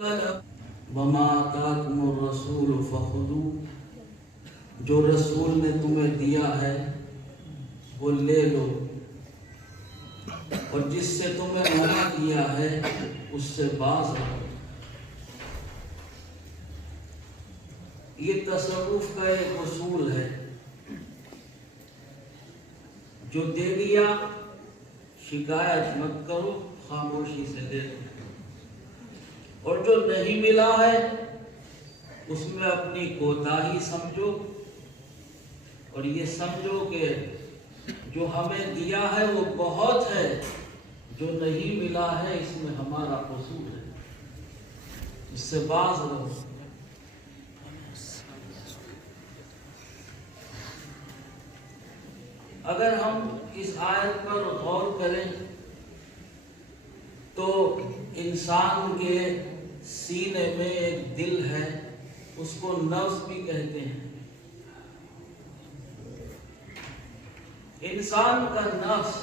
وما آتاکم الرسول فخذوہ، جو رسول نے تمہیں دیا ہے وہ لے لو، اور جس سے تمہیں منع کیا ہے اس سے باز رہو۔ یہ تصوف کا ایک اصول ہے، جو دے دیا شکایت مت کرو، خاموشی سے دے دو، اور جو نہیں ملا ہے اس میں اپنی کوتاہی سمجھو، اور یہ سمجھو کہ جو ہمیں دیا ہے وہ بہت ہے، جو نہیں ملا ہے اس میں ہمارا قصور ہے، اس سے باز رہو۔ اگر ہم اس آیت پر غور کریں تو انسان کے سینے میں ایک دل ہے، اس کو نفس بھی کہتے ہیں۔ انسان کا نفس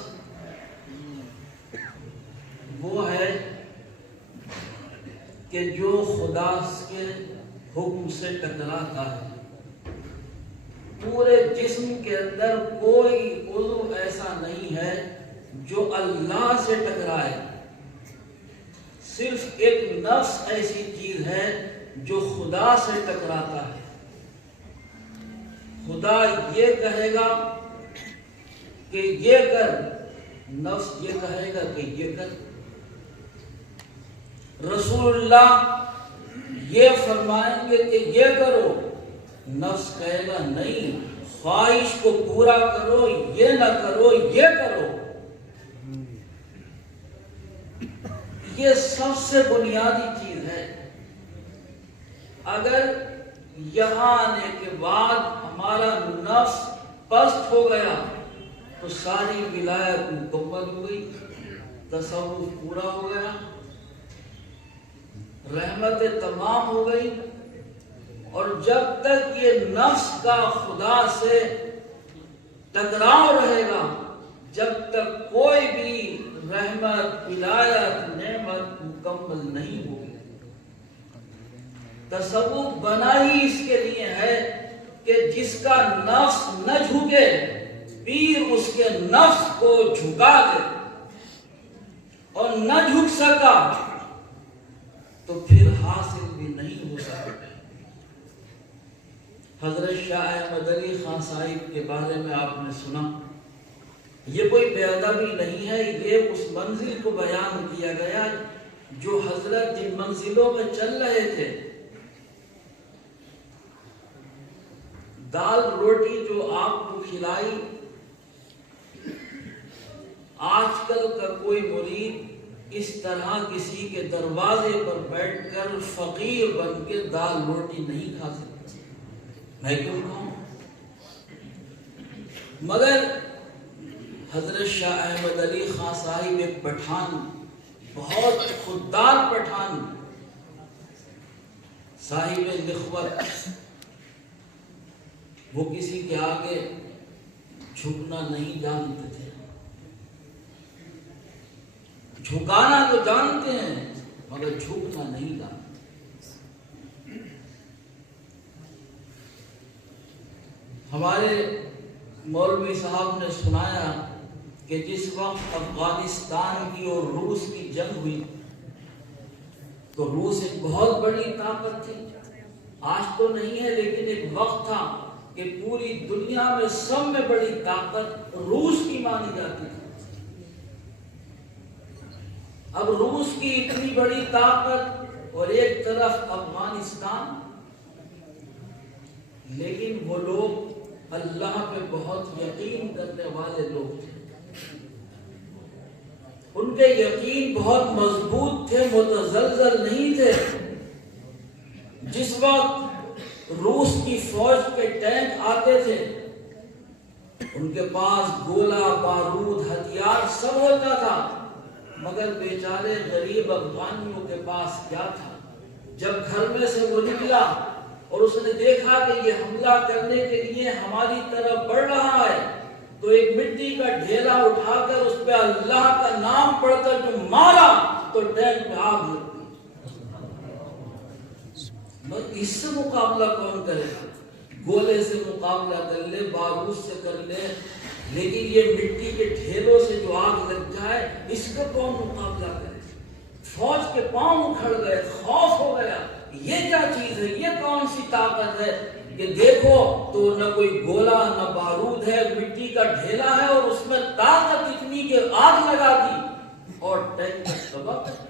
وہ ہے کہ جو خدا کے حکم سے ٹکراتا ہے۔ پورے جسم کے اندر کوئی عضو ایسا نہیں ہے جو اللہ سے ٹکرائے، صرف ایک نفس ایسی چیز ہے جو خدا سے ٹکراتا ہے۔ خدا یہ کہے گا کہ یہ کر، نفس یہ کہے گا کہ یہ کر۔ رسول اللہ یہ فرمائیں گے کہ یہ کرو، نفس کہے گا نہیں، خواہش کو پورا کرو، یہ نہ کرو، یہ کرو۔ یہ سب سے بنیادی چیز ہے۔ اگر یہاں آنے کے بعد ہمارا نفس پست ہو گیا تو ساری ولایت مکمل ہو گئی، تصوف پورا ہو گیا، رحمت تمام ہو گئی۔ اور جب تک یہ نفس کا خدا سے ٹکراؤ رہے گا، جب تک کوئی بھی رحمت، ولایت، نعمت مکمل نہیں ہوگی۔ تصوف بنا ہی اس کے لیے ہے کہ جس کا نفس نہ جھکے، پیر اس کے نفس کو جھکا دے، اور نہ جھک سکا تو پھر حاصل بھی نہیں ہو سکتا۔ حضرت شاہ احمد علی خان صاحب کے بارے میں آپ نے سنا، یہ کوئی بے ادبی نہیں ہے، یہ اس منزل کو بیان کیا گیا جو حضرت جن منزلوں میں چل رہے تھے۔ دال روٹی جو آپ کو کھلائی، آج کل کا کوئی مرید اس طرح کسی کے دروازے پر بیٹھ کر فقیر بن کے دال روٹی نہیں کھا سکتا۔ میں کیوں کہوں؟ مگر حضرت شاہ احمد علی خان صاحب ایک پٹھان، بہت خوددار پٹھان، صاحب نخوت، وہ کسی کے آگے جھکنا نہیں جانتے تھے۔ جھکانا تو جانتے ہیں مگر جھکنا نہیں جانتے۔ ہمارے مولوی صاحب نے سنایا کہ جس وقت افغانستان کی اور روس کی جنگ ہوئی تو روس ایک بہت بڑی طاقت تھی، آج تو نہیں ہے لیکن ایک وقت تھا کہ پوری دنیا میں سب میں بڑی طاقت روس کی مانی جاتی تھی۔ اب روس کی اتنی بڑی طاقت اور ایک طرف افغانستان، لیکن وہ لوگ اللہ پہ بہت یقین کرنے والے لوگ تھے، ان کے یقین بہت مضبوط تھے، متزلزل نہیں تھے۔ جس وقت روس کی فوج کے ٹینک آتے تھے، ان کے پاس گولہ، بارود، ہتھیار سب ہوتا تھا، مگر بیچارے غریب افغانیوں کے پاس کیا تھا؟ جب گھر میں سے وہ نکلا اور اس نے دیکھا کہ یہ حملہ کرنے کے لیے ہماری طرف بڑھ رہا ہے، تو ایک مٹی کا ڈھیلا اٹھا کر اس پہ اللہ کا نام پڑھ کر جو مارا تو ٹینک میں آگ لگ گئی۔ اس سے مقابلہ کون کرے گا؟ گولے سے مقابلہ کر لے، بارود سے کر لے، لیکن یہ مٹی کے ڈھیروں سے جو آگ لگ جائے اس کا کون مقابلہ کرے؟ فوج کے پاؤں اکھڑ گئے، خوف ہو گیا، یہ کیا چیز ہے، یہ کون سی طاقت ہے کہ دیکھو تو نہ کوئی گولا نہ بارود ہے، مٹی کا ڈھیلا ہے اور اس میں طاقت اتنی کہ آگ لگا دی اور ٹینک تباہ کر دی۔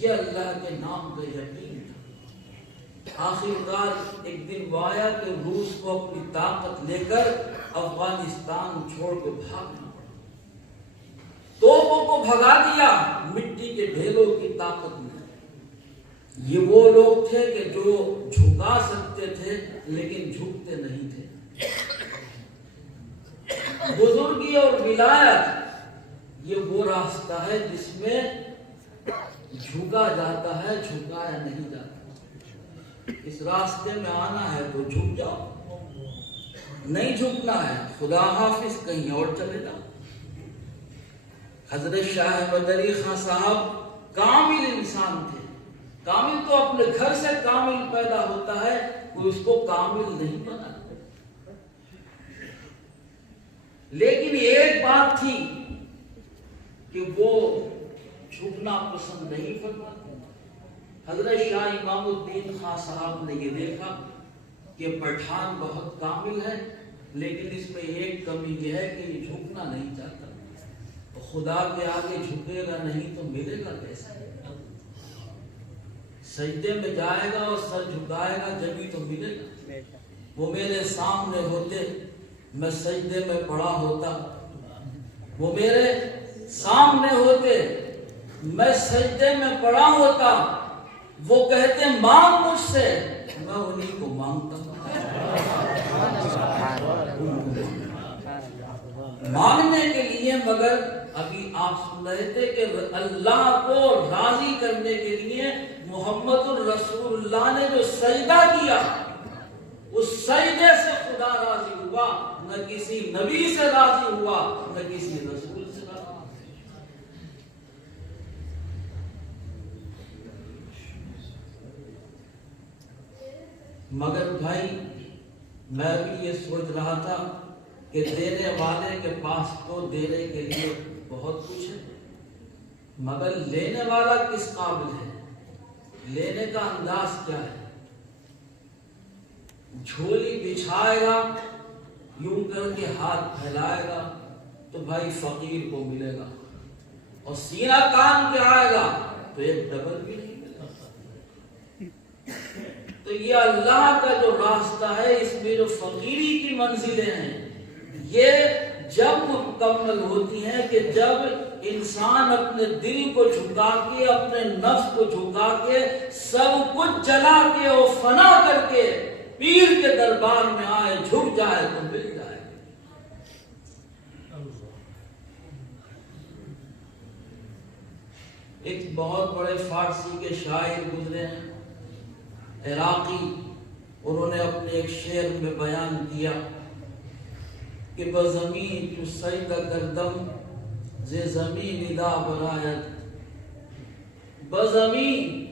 یہ اللہ کے نام کا یقین تھا۔ آخر کار ایک دن وہ آیا کہ روس کو اپنی طاقت لے کر افغانستان چھوڑ کے بھاگنا پڑا، توپوں کو بھگا دیا مٹی کے ڈھیلوں کی طاقت میں۔ یہ وہ لوگ تھے کہ جو جھکا سکتے تھے لیکن جھکتے نہیں تھے۔ بزرگی اور ولایت یہ وہ راستہ ہے جس میں جھکا جاتا ہے، جھکایا نہیں جاتا۔ اس راستے میں آنا ہے تو جھک جاؤ، نہیں جھکنا ہے خدا حافظ، کہیں اور چلے جاؤ۔ حضرت شاہ احمد علی خان صاحب کامل انسان تھے۔ کامل تو اپنے گھر سے کامل پیدا ہوتا ہے، کوئی اس کو کامل نہیں بنا، لیکن ایک بات تھی کہ وہ جھکنا پسند نہیں کرتا۔ حضرت شاہ امام الدین خان صاحب نے یہ دیکھا کہ پٹھان بہت کامل ہے، لیکن اس میں ایک کمی یہ ہے کہ یہ جھکنا نہیں چاہتا۔ خدا کے آگے جھکے گا نہیں تو ملے گا کیسے؟ سجدے میں جائے گا اور سر جھکائے گا جبھی تو ملے گا۔ وہ میرے سامنے ہوتے، میں سجدے میں پڑا ہوتا، وہ میرے سامنے ہوتے، میں سجدے میں پڑا ہوتا، وہ کہتے مانگ مجھ سے، میں انہیں کو مانگتا ہوں۔ مانگنے کے لیے، مگر ابھی آپ سن رہے تھے کہ اللہ کو راضی کرنے کے لیے محمد الرسول اللہ نے جو سجدہ کیا، اس سجدے سے خدا راضی ہوا، نہ کسی نبی سے راضی ہوا، نہ کسی رسول سے راضی ہوا۔ مگر بھائی میں بھی یہ سوچ رہا تھا کہ دینے والے کے پاس تو دینے کے لیے بہت کچھ ہے، مگر لینے والا کس قابل ہے؟ لینے کا انداز کیا ہے؟ جھولی بچھائے گا، یوں کر کے ہاتھ پھیلائے گا تو بھائی فقیر کو ملے گا، اور سینہ کان کے آئے گا تو ایک ڈبل بھی نہیں ملے گا۔ تو یہ اللہ کا جو راستہ ہے، اس میں جو فقیری کی منزلیں ہیں، یہ جب مکمل ہوتی ہیں کہ جب انسان اپنے دل کو جھکا کے، اپنے نفس کو جھکا کے، سب کچھ جلا کے اور فنا کر کے پیر کے دربار میں آئے، جھک جائے تو مل جائے۔ ایک بہت بڑے فارسی کے شاعر گزرے ہیں، عراقی، انہوں نے اپنے ایک شعر میں بیان کیا کہ بزمین جو سجدہ کردم ز زمین ندا برایت، بزمین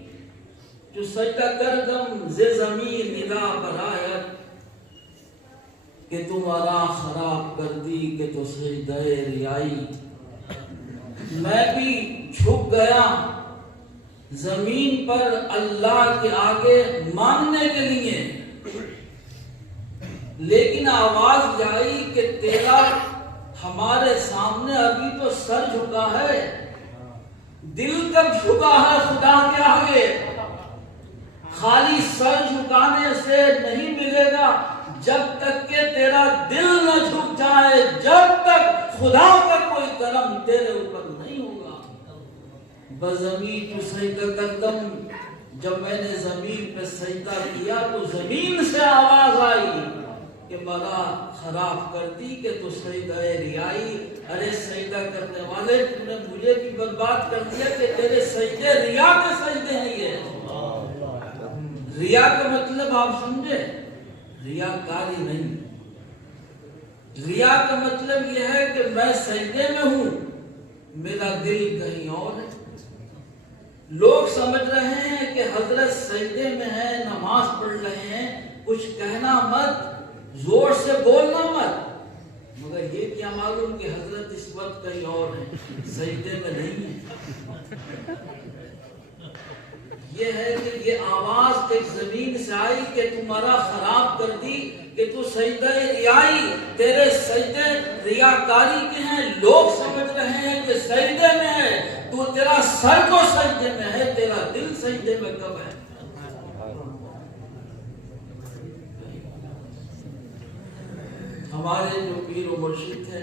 جو سجدہ کردم ز زمین ندا برایت، کہ تمہارا خراب کر دی کہ تو سجدہ ریائی۔ میں بھی جھک گیا زمین پر اللہ کے آگے مانگنے کے لیے، لیکن آواز جائی کہ تیرا ہمارے سامنے ابھی تو سر جھکا ہے، دل کب جھکا ہے خدا کے آگے؟ خالی سر جھکانے سے نہیں ملے گا، جب تک کہ تیرا دل نہ جھک جائے، جب تک خدا کا کوئی کرم تیرے اوپر نہیں ہوگا۔ بزمین تو سجدہ کردم، جب میں نے زمین پہ سجدہ کیا تو زمین سے آواز آئی کہ بڑا خراب کر دی کہ تو سجدہ ریائی۔ ارے سجدہ کرنے والے، تم نے مجھے بھی برباد کر دیا کہ تیرے سجدے ریا کے سجدے ہیں۔ یہ ریا کا مطلب آپ سمجھے؟ ریاکاری نہیں، ریا کا مطلب یہ ہے کہ میں سجدے میں ہوں، میرا دل کہیں اور ہے۔ لوگ سمجھ رہے ہیں کہ حضرت سجدے میں ہے، کچھ کہنا مت، زور سے بولنا مت، مگر یہ کیا معلوم کہ حضرت اس وقت کہیں اور ہے، سجدے میں نہیں ہے۔ یہ ہے کہ یہ آواز ایک زمین سے آئی کہ تمہارا خراب کر دی، کہ تو سجدہ ریائی، تیرے سجدے ریاکاری کے ہیں، لوگ سمجھ رہے ہیں کہ سجدے میں ہے، تو تیرا سر کو سجدے میں ہے، تیرا دل سجدے میں کب ہے؟ ہمارے جو پیر و مرشد تھے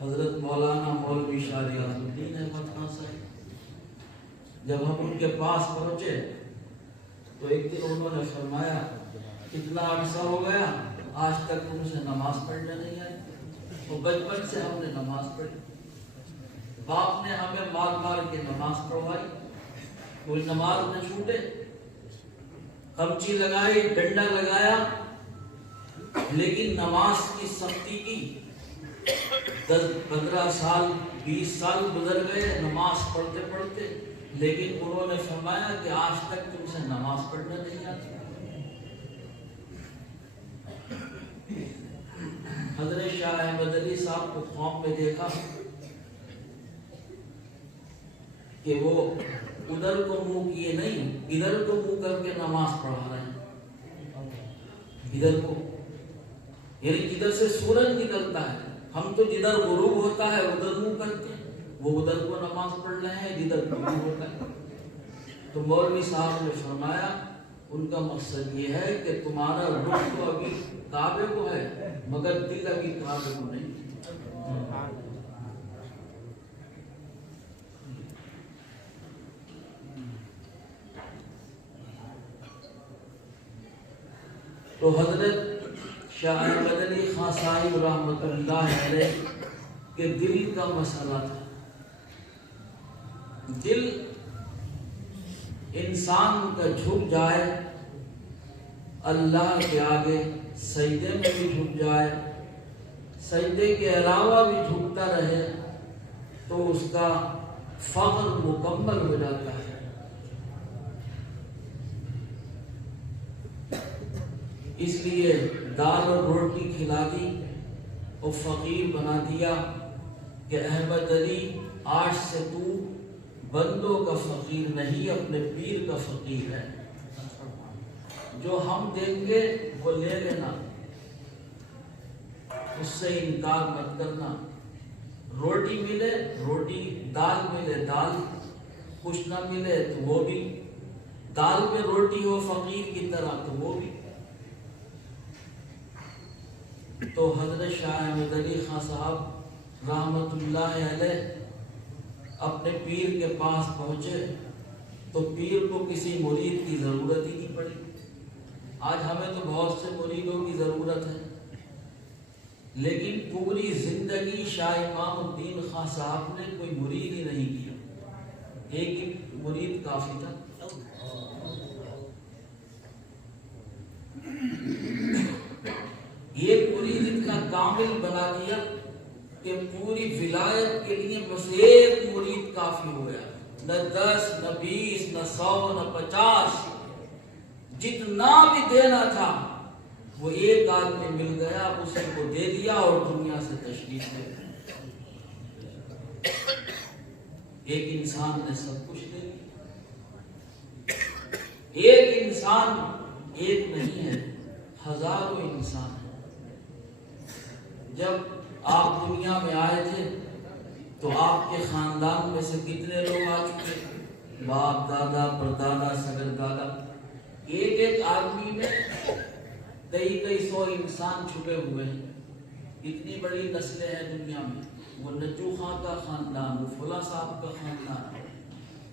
حضرت مولانا مولوی شاہ ریاض الدین احمد خان صاحب، جب ہم ان کے پاس پہنچے تو ایک دن انہوں نے فرمایا کتنا عرصہ ہو گیا آج تک تم سے نماز پڑھنے نہیں آئی؟ تو بچپن سے ہم نے نماز پڑھی، باپ نے ہمیں مار مار کے نماز پڑھوائی، کوئی نماز نہ چھوٹے، قمچی لگائی، ڈنڈا لگایا، لیکن نماز کی سختی کی۔ 10-15 سال 20 سال گزر گئے نماز پڑھتے پڑھتے، لیکن انہوں نے فرمایا کہ آج تک تم سے نماز پڑھنا نہیں آتی۔ حضرت شاہ احمد علی صاحب کو خواب میں دیکھا کہ وہ ادھر کو منہ کیے نہیں، ادھر کو منہ کر کے نماز پڑھا رہے ہیں، ادھر کو، یعنی جدھر سے سورج نکلتا ہے، ہم تو جدھر غروب ہوتا ہے ادھر منہ کرتے ہیں، وہ ادھر کو نماز پڑھ رہے ہیں جدھر غروب ہوتا ہے۔ تو مولوی صاحب نے فرمایا ان کا مقصد یہ ہے کہ تمہارا رخ تو ابھی کعبے کو ہے مگر دل ابھی کعبے کو نہیں۔ تو حضرت شاہ احمد علی خان صاحب رحمۃ اللہ علیہ کے دل کا مسئلہ تھا۔ دل انسان کا جھک جائے اللہ کے آگے، سجدے میں بھی جھک جائے، سجدے کے علاوہ بھی جھکتا رہے تو اس کا فخر مکمل ہو جاتا ہے۔ اس لیے دال اور روٹی کھلا دی اور فقیر بنا دیا کہ احمد علی آج سے تو بندوں کا فقیر نہیں، اپنے پیر کا فقیر ہے، جو ہم دیں گے وہ لے لینا، اس سے انکار مت کرنا، روٹی ملے روٹی، دال ملے دال، کچھ نہ ملے تو وہ بھی، دال میں روٹی ہو فقیر کی طرح تو وہ بھی۔ تو حضرت شاہ احمد علی خان صاحب رحمت اللہ علیہ اپنے پیر کے پاس پہنچے تو پیر کو کسی مرید کی ضرورت ہی نہیں پڑی۔ آج ہمیں تو بہت سے مریدوں کی ضرورت ہے، لیکن پوری زندگی شاہ امام الدین خان صاحب نے کوئی مرید ہی نہیں کیا، ایک ہی مرید کافی تھا۔ ایک مرید اتنا کامل بنا دیا کہ پوری ولایت کے لیے بس ایک مرید کافی ہو گیا، نہ 10 نہ 20 نہ 100 نہ 50، جتنا بھی دینا تھا وہ ایک آدمی مل گیا، اسی کو دے دیا اور دنیا سے تشریف لے گیا۔ ایک انسان نے سب کچھ دے دیا۔ ایک انسان ایک نہیں ہے، ہزاروں انسان ہیں۔ جب آپ دنیا میں آئے تھے تو آپ کے خاندان میں سے کتنے لوگ آ چکے؟ باپ دادا پردادا سگر دادا، ایک ایک آدمی میں کئی سو انسان چھپے ہوئے ہیں۔ اتنی بڑی نسلیں ہیں دنیا میں، وہ نجو خان کا خاندان، وہ فلاں صاحب کا خاندان،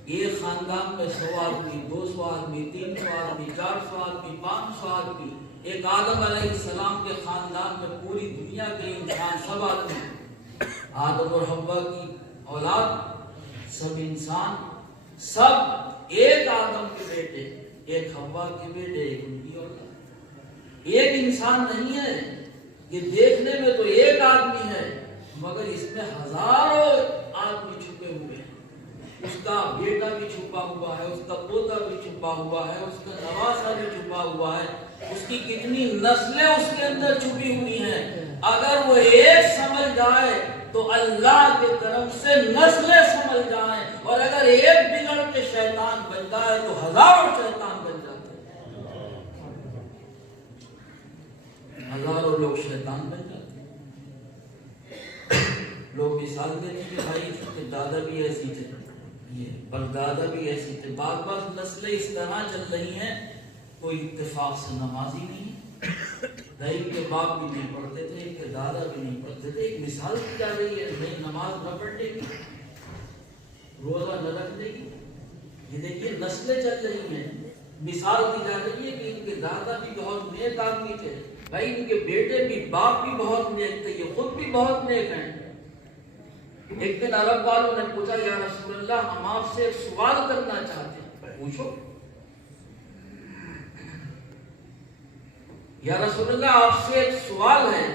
ایک خاندان میں 100 آدمی، 200 آدمی، 300 آدمی، 400 آدمی، 500 آدمی، ایک آدم علیہ السلام کے خاندان میں پوری دنیا کے انسان سب آدمی، آدم اور حوا کی اولاد، سب انسان، سب ایک آدم کے بیٹے، ایک حوا کے بیٹے، ایک ان کی اولاد۔ ایک انسان نہیں ہے، یہ دیکھنے میں تو ایک آدمی ہے مگر اس میں ہزاروں آدمی چھپے ہوئے ہیں۔ اس کا بیٹا بھی چھپا ہوا ہے، اس کا پوتا بھی چھپا ہوا ہے، اس کا نواسا بھی چھپا ہوا ہے، اس کی کتنی نسلیں اس کے اندر چھپی ہوئی ہیں۔ اگر وہ ایک سمجھ جائے تو اللہ کے طرف سے نسلیں سمجھ جائیں، اور اگر ایک بگڑ کے شیطان بن جائے تو ہزاروں شیطان بن جاتے ہیں، ہزاروں لوگ شیطان بن جاتے ہیں۔ لوگ مثال دیتے کہ بھائی کہ دادا بھی ایسی تھے، یہ پر دادا بھی ایسی تھے، بعض نسلیں اس طرح چل رہی ہیں، کوئی اتفاق سے نمازی نہیں، ایک کے باپ بھی نہیں پڑھتے تھے، ایک کے دادا بھی نہیں پڑھتے تھے، ایک مثال دی جا رہی ہے، نہیں نماز نہ پڑھنے کی، روزہ نہ رکھنے کی، یہ دیکھیے نسلیں چل رہی ہیں، مثال دی جا رہی ہے کہ ان کے دادا بھی بہت نیک آدمی تھے، بھائی ان کے بیٹے بھی، باپ بھی بہت نیک تھے، یہ خود بھی بہت نیک ہیں۔ ایک دن عرب والوں نے پوچھا یا رسول اللہ ہم آپ سے ایک سوال کرنا چاہتے ہیں، پوچھو۔ یا رسول اللہ آپ سے ایک سوال ہے،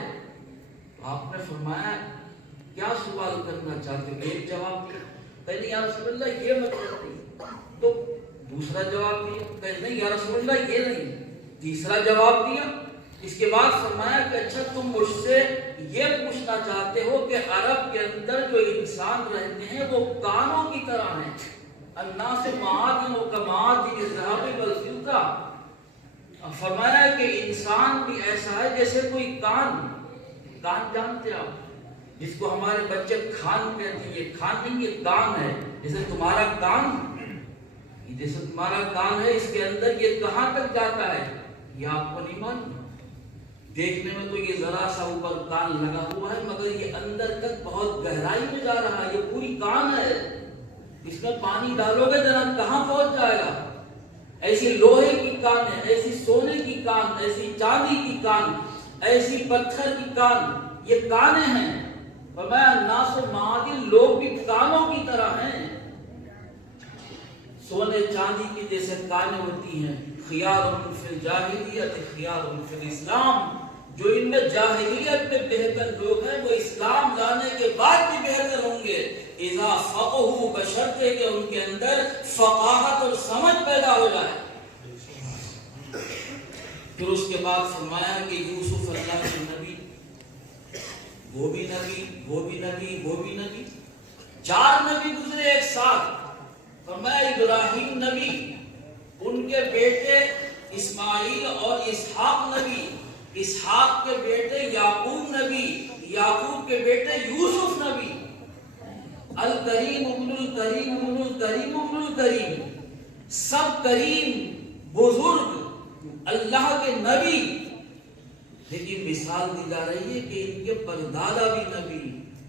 تو آپ نے فرمایا کیا سوال کرنا چاہتے ہو؟ ایک جواب دیا، کہنے یا رسول اللہ یہ مطلب نہیں، تو دوسرا جواب دیا، کہنے نہیں یا رسول اللہ یہ نہیں، تیسرا جواب دیا، اس کے بعد فرمایا کہ اچھا تم مجھ سے یہ پوچھنا چاہتے ہو کہ عرب کے اندر جو انسان رہتے ہیں وہ کانوں کی طرح ہیں، الناس معادن و کمعادن الذهب والفضہ، فرمایا کہ انسان بھی ایسا ہے جیسے کوئی کان جانتے آپ جس کو ہمارے بچے کھان کہتے ہیں، یہ کھان نہیں یہ کان ہے، جیسے تمہارا کان ہے، اس کے اندر یہ کہاں تک جاتا ہے یہ آپ کو نہیں معلوم، دیکھنے میں تو یہ ذرا سا اوپر کان لگا ہوا ہے مگر یہ اندر تک بہت گہرائی میں جا رہا ہے، یہ پوری کان ہے، اس میں پانی ڈالو گے جناب کہاں پہنچ جائے گا۔ ایسی لوہے کی کان ہے، ایسی سونے کی کان، ایسی چاندی کی کان، ایسی پتھر کی کان، یہ کانیں ہیں۔ فرمایا الناس معادن، لوگ بھی کانوں کی طرح ہیں، سونے چاندی کی جیسے کانیں ہوتی ہیں۔ خیار فی الجاہلیت خیار فی الاسلام، جو ان میں جاہلیت میں بہتر لوگ ہیں وہ اسلام لانے کے بعد بھی بہتر ہوں گے، اذا فقہوا، بشرطے کہ ان کے اندر فقاہت اور سمجھ پیدا ہو جائے۔ پھر اس کے بعد فرمایا کہ یوسف اللہ کے نبی، وہ بھی نبی، وہ بھی نبی، وہ بھی نبی، 4 نبی گزرے ایک ساتھ۔ فرمایا ابراہیم نبی، ان کے بیٹے اسماعیل اور اسحاق نبی، اسحاق کے بیٹے یعقوب نبی، یعقوب کے بیٹے یوسف نبی، الکریم ابن الکریم ابن الکریم ابن الکریم، سب کریم بزرگ اللہ کے نبی۔ لیکن مثال دی جا رہی ہے کہ ان کے پردادا بھی نبی،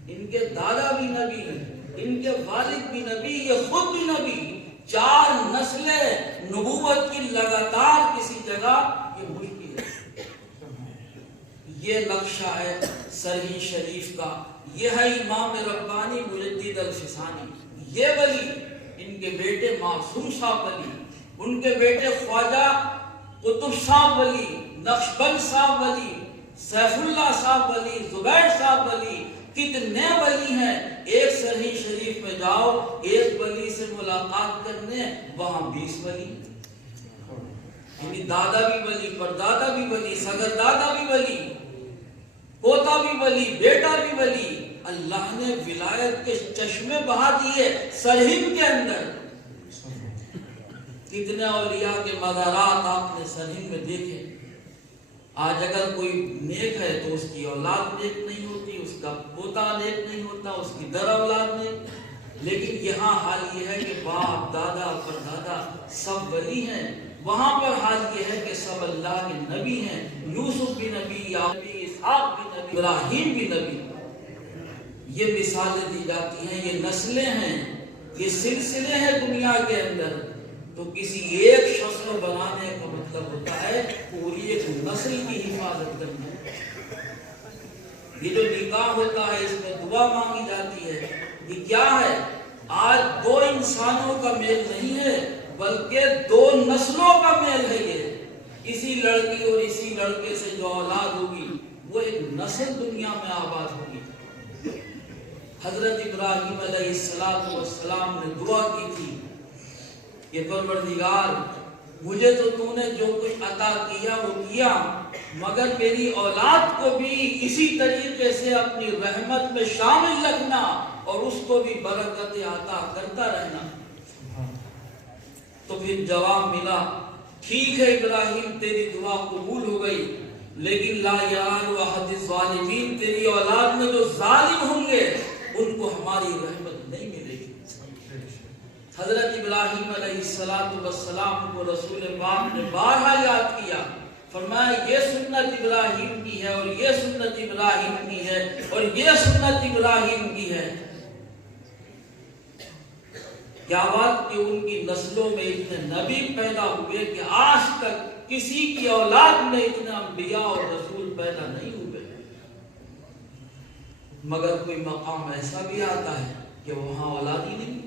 ان کے دادا بھی نبی، ان کے والد بھی نبی، یہ خود بھی نبی، 4 نسلیں نبوت کی لگاتار کسی جگہ، یہ مشکل ہے۔ یہ نقشہ ہے سرہی شریف کا، یہ ہے امام ربانی مجدد الفسانی، یہ ولی، ان کے بیٹے معصوم صاحب ولی، ان کے بیٹے خواجہ قطب صاحب ولی، نقشبند صاحب ولی، سیف اللہ صاحب ولی، زبیر صاحب ولی، کتنے ولی ہیں۔ ایک سرہی شریف میں جاؤ، ایک ولی سے ملاقات کرنے، وہاں 20 ولی، یعنی دادا بھی ولی، پردادا بھی ولی، سگر دادا بھی ولی، پوتا بھی ولی، بیٹا بھی ولی۔ اللہ نے ولایت کے چشمے بہا دیے سرہند کے اندر۔ کتنے اولیاء کے مزارات آپ نے سرہند میں دیکھے۔ آج اگر کوئی نیک ہے تو اس کی اولاد نیک نہیں ہوتی، اس کا پوتا نیک نہیں ہوتا، اس کی در اولاد نیک، لیکن یہاں حال یہ ہے کہ باپ دادا پردادا سب ولی ہیں، وہاں پر حال یہ ہے کہ سب اللہ کے نبی ہیں، یوسف بھی نبی، یعقوب بھی، اسحاق بھی نبی، ابراہیم بھی نبی۔ یہ مثالیں دی جاتی ہیں، یہ نسلیں ہیں، یہ سلسلے ہیں دنیا کے اندر۔ تو کسی ایک شخص کو بنانے کا مطلب ہوتا ہے پوری ایک نسل کی حفاظت کرنا۔ یہ جو نکاح ہوتا ہے اس میں دعا مانگی جاتی ہے، یہ کیا ہے؟ آج 2 انسانوں کا میل نہیں ہے بلکہ 2 نسلوں کا میل ہے۔ یہ اسی لڑکی اور اسی لڑکے سے جو اولاد ہوگی وہ ایک نسل دنیا میں آباد ہوگی۔ حضرت ابراہیم علیہ السلام نے دعا کی تھی کہ پروردگار مجھے تو تو نے جو کچھ عطا کیا وہ کیا، مگر میری اولاد کو بھی اسی طریقے سے اپنی رحمت میں شامل رکھنا اور اس کو بھی برکت عطا کرتا رہنا۔ تو پھر جواب ملا، ٹھیک ہے ابراہیم تیری دعا قبول ہو گئی، لیکن لا یار احد الظالمین، تیری اولاد میں جو ظالم ہوں گے ان کو ہماری رحمت نہیں ملے گی۔ حضرت ابراہیم علیہ السلام کو رسول پاک نے بارہا یاد کیا، فرمایا یہ سنت ابراہیم کی ہے اور یہ سنت ابراہیم کی ہے اور یہ سنت ابراہیم کی ہے۔ کیا بات کہ ان کی نسلوں میں اتنے نبی پیدا ہوئے کہ آج تک کسی کی اولاد میں اتنے انبیاء اور رسول پیدا نہیں ہوئے، مگر کوئی مقام ایسا بھی آتا ہے کہ وہاں اولاد ہی نہیں۔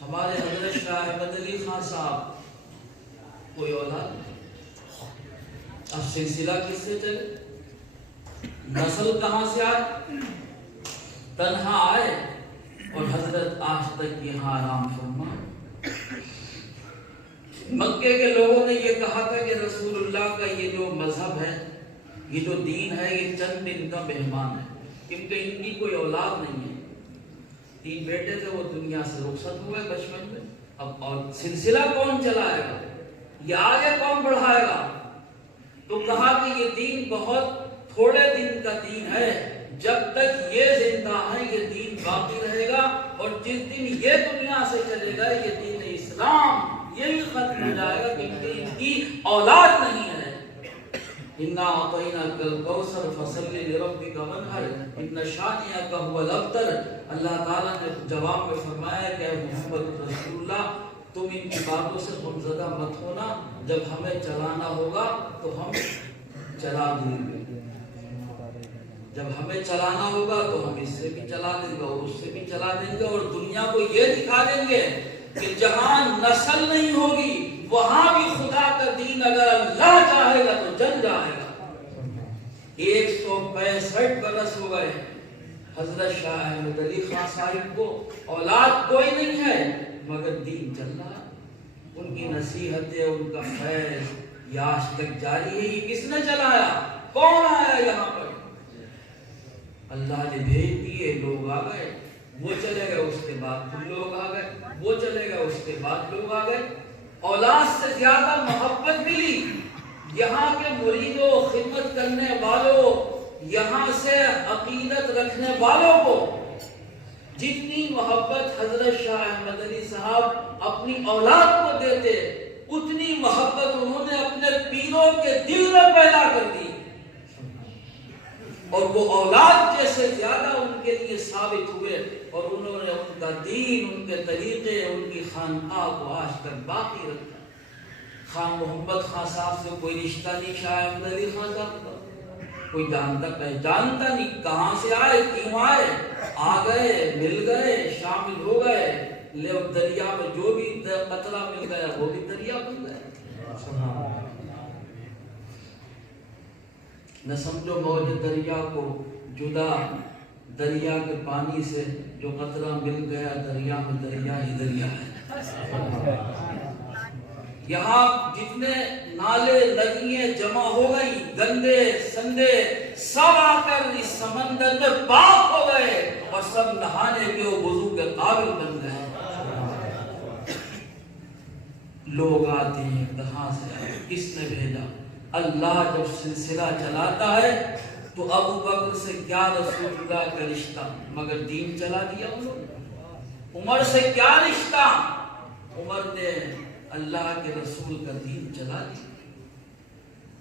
ہمارے حضرت شاہ احمد علی خان صاحب کوئی اولاد نہیں، اب سلسلہ کس سے چلے؟ نسل کہاں سے آئے؟ تنہا آئے اور حضرت آج تک یہاں آرام فرما۔ مکے کے لوگوں نے یہ کہا تھا کہ رسول اللہ کا یہ جو مذہب ہے، یہ جو دین ہے، یہ چند دن کا مہمان ہے، کیونکہ ان کی کوئی اولاد نہیں ہے۔ 3 بیٹے تھے، وہ دنیا سے رخصت ہوئے بچپن میں، اب اور سلسلہ کون چلائے گا؟ یہ آگے کون بڑھائے گا؟ تو کہا کہ یہ دین بہت تھوڑے دن کا دین ہے، جب تک یہ زندہ ہے یہ دین باقی رہے گا، اور جس دن یہ دنیا سے چلے گا یہ دین اسلام یہ بھی ختم ہو جائے گا، کیونکہ ان کی اولاد نہیں ہے۔ اِنَّا أَعْطَيْنَاكَ الْكَوْثَرَ فَصَلِّ لِرَبِّكَ وَانْحَرْ إِنَّ شَانِئَكَ هُوَ الْأَبْتَرُ۔ اللہ تعالیٰ نے جواب میں فرمایا کہ اے محمد رسول اللہ، تم ان کی باتوں سے غمزدہ مت ہونا، جب ہمیں چلانا ہوگا تو ہم چلا دیں گے، جب ہمیں چلانا ہوگا تو ہم اس سے بھی چلا دیں گے اور اس سے بھی چلا دیں گے، اور دنیا کو یہ دکھا دیں گے کہ جہاں نسل نہیں ہوگی وہاں بھی خدا کا دین اگر اللہ چاہے گا تو جل جائے گا۔ 165 برس ہو گئے حضرت شاہ احمد علی خان صاحب کو، اولاد کوئی نہیں ہے مگر دین چل رہا ہے، ان کی نصیحتیں، ان کا فیض یہ آج تک جاری ہے۔ یہ کس نے چلایا؟ کون آیا یہاں پر؟ اللہ نے بھیج دیے، لوگ آ گئے، وہ چلے گئے، اس کے بعد پھر لوگ آ گئے، وہ چلے گئے، اس کے بعد لوگ آ گئے۔ اولاد سے زیادہ محبت ملی یہاں کے مریدوں، خدمت کرنے والوں، یہاں سے عقیدت رکھنے والوں کو۔ جتنی محبت حضرت شاہ احمد علی صاحب اپنی اولاد کو دیتے، اتنی محبت انہوں نے اپنے پیروں کے دل میں پیدا کر دی، اور وہ اولاد جیسے زیادہ ان کے لیے ثابت ہوئے، اور انہوں نے ان کا دین، ان کے طریقے، ان کی خانقاہ کو آج تک باقی رکھا۔ خان محمد خان صاحب سے کوئی رشتہ نہیں شاہ احمد علی خان صاحب کا، کوئی جانتا نہیں کہاں سے آئے، کیوں آئے، آ گئے، مل گئے، شامل ہو گئے، لے دریا میں جو بھی قطرہ مل گیا وہ بھی دریا بن گیا۔ نہ سمجھو موج دریا کو جدا دریا کے پانی سے، جو قطرہ مل گیا دریا میں دریا ہی دریا ہے۔ یہاں جتنے نالے ندیاں جمع ہو گئی، گندے سندے سب آ کر اس سمندر میں پاک ہو گئے اور سب نہانے کے وضو کے قابل بن گئے۔ لوگ آتے ہیں کہاں سے آئے، کس نے بھیجا؟ اللہ جب سلسلہ چلاتا ہے تو ابو بکر سے کیا رسول اللہ کا رشتہ، مگر دین چلا دیا انہوں نے۔ عمر سے کیا رشتہ، عمر نے اللہ کے رسول کا دین چلا دیا۔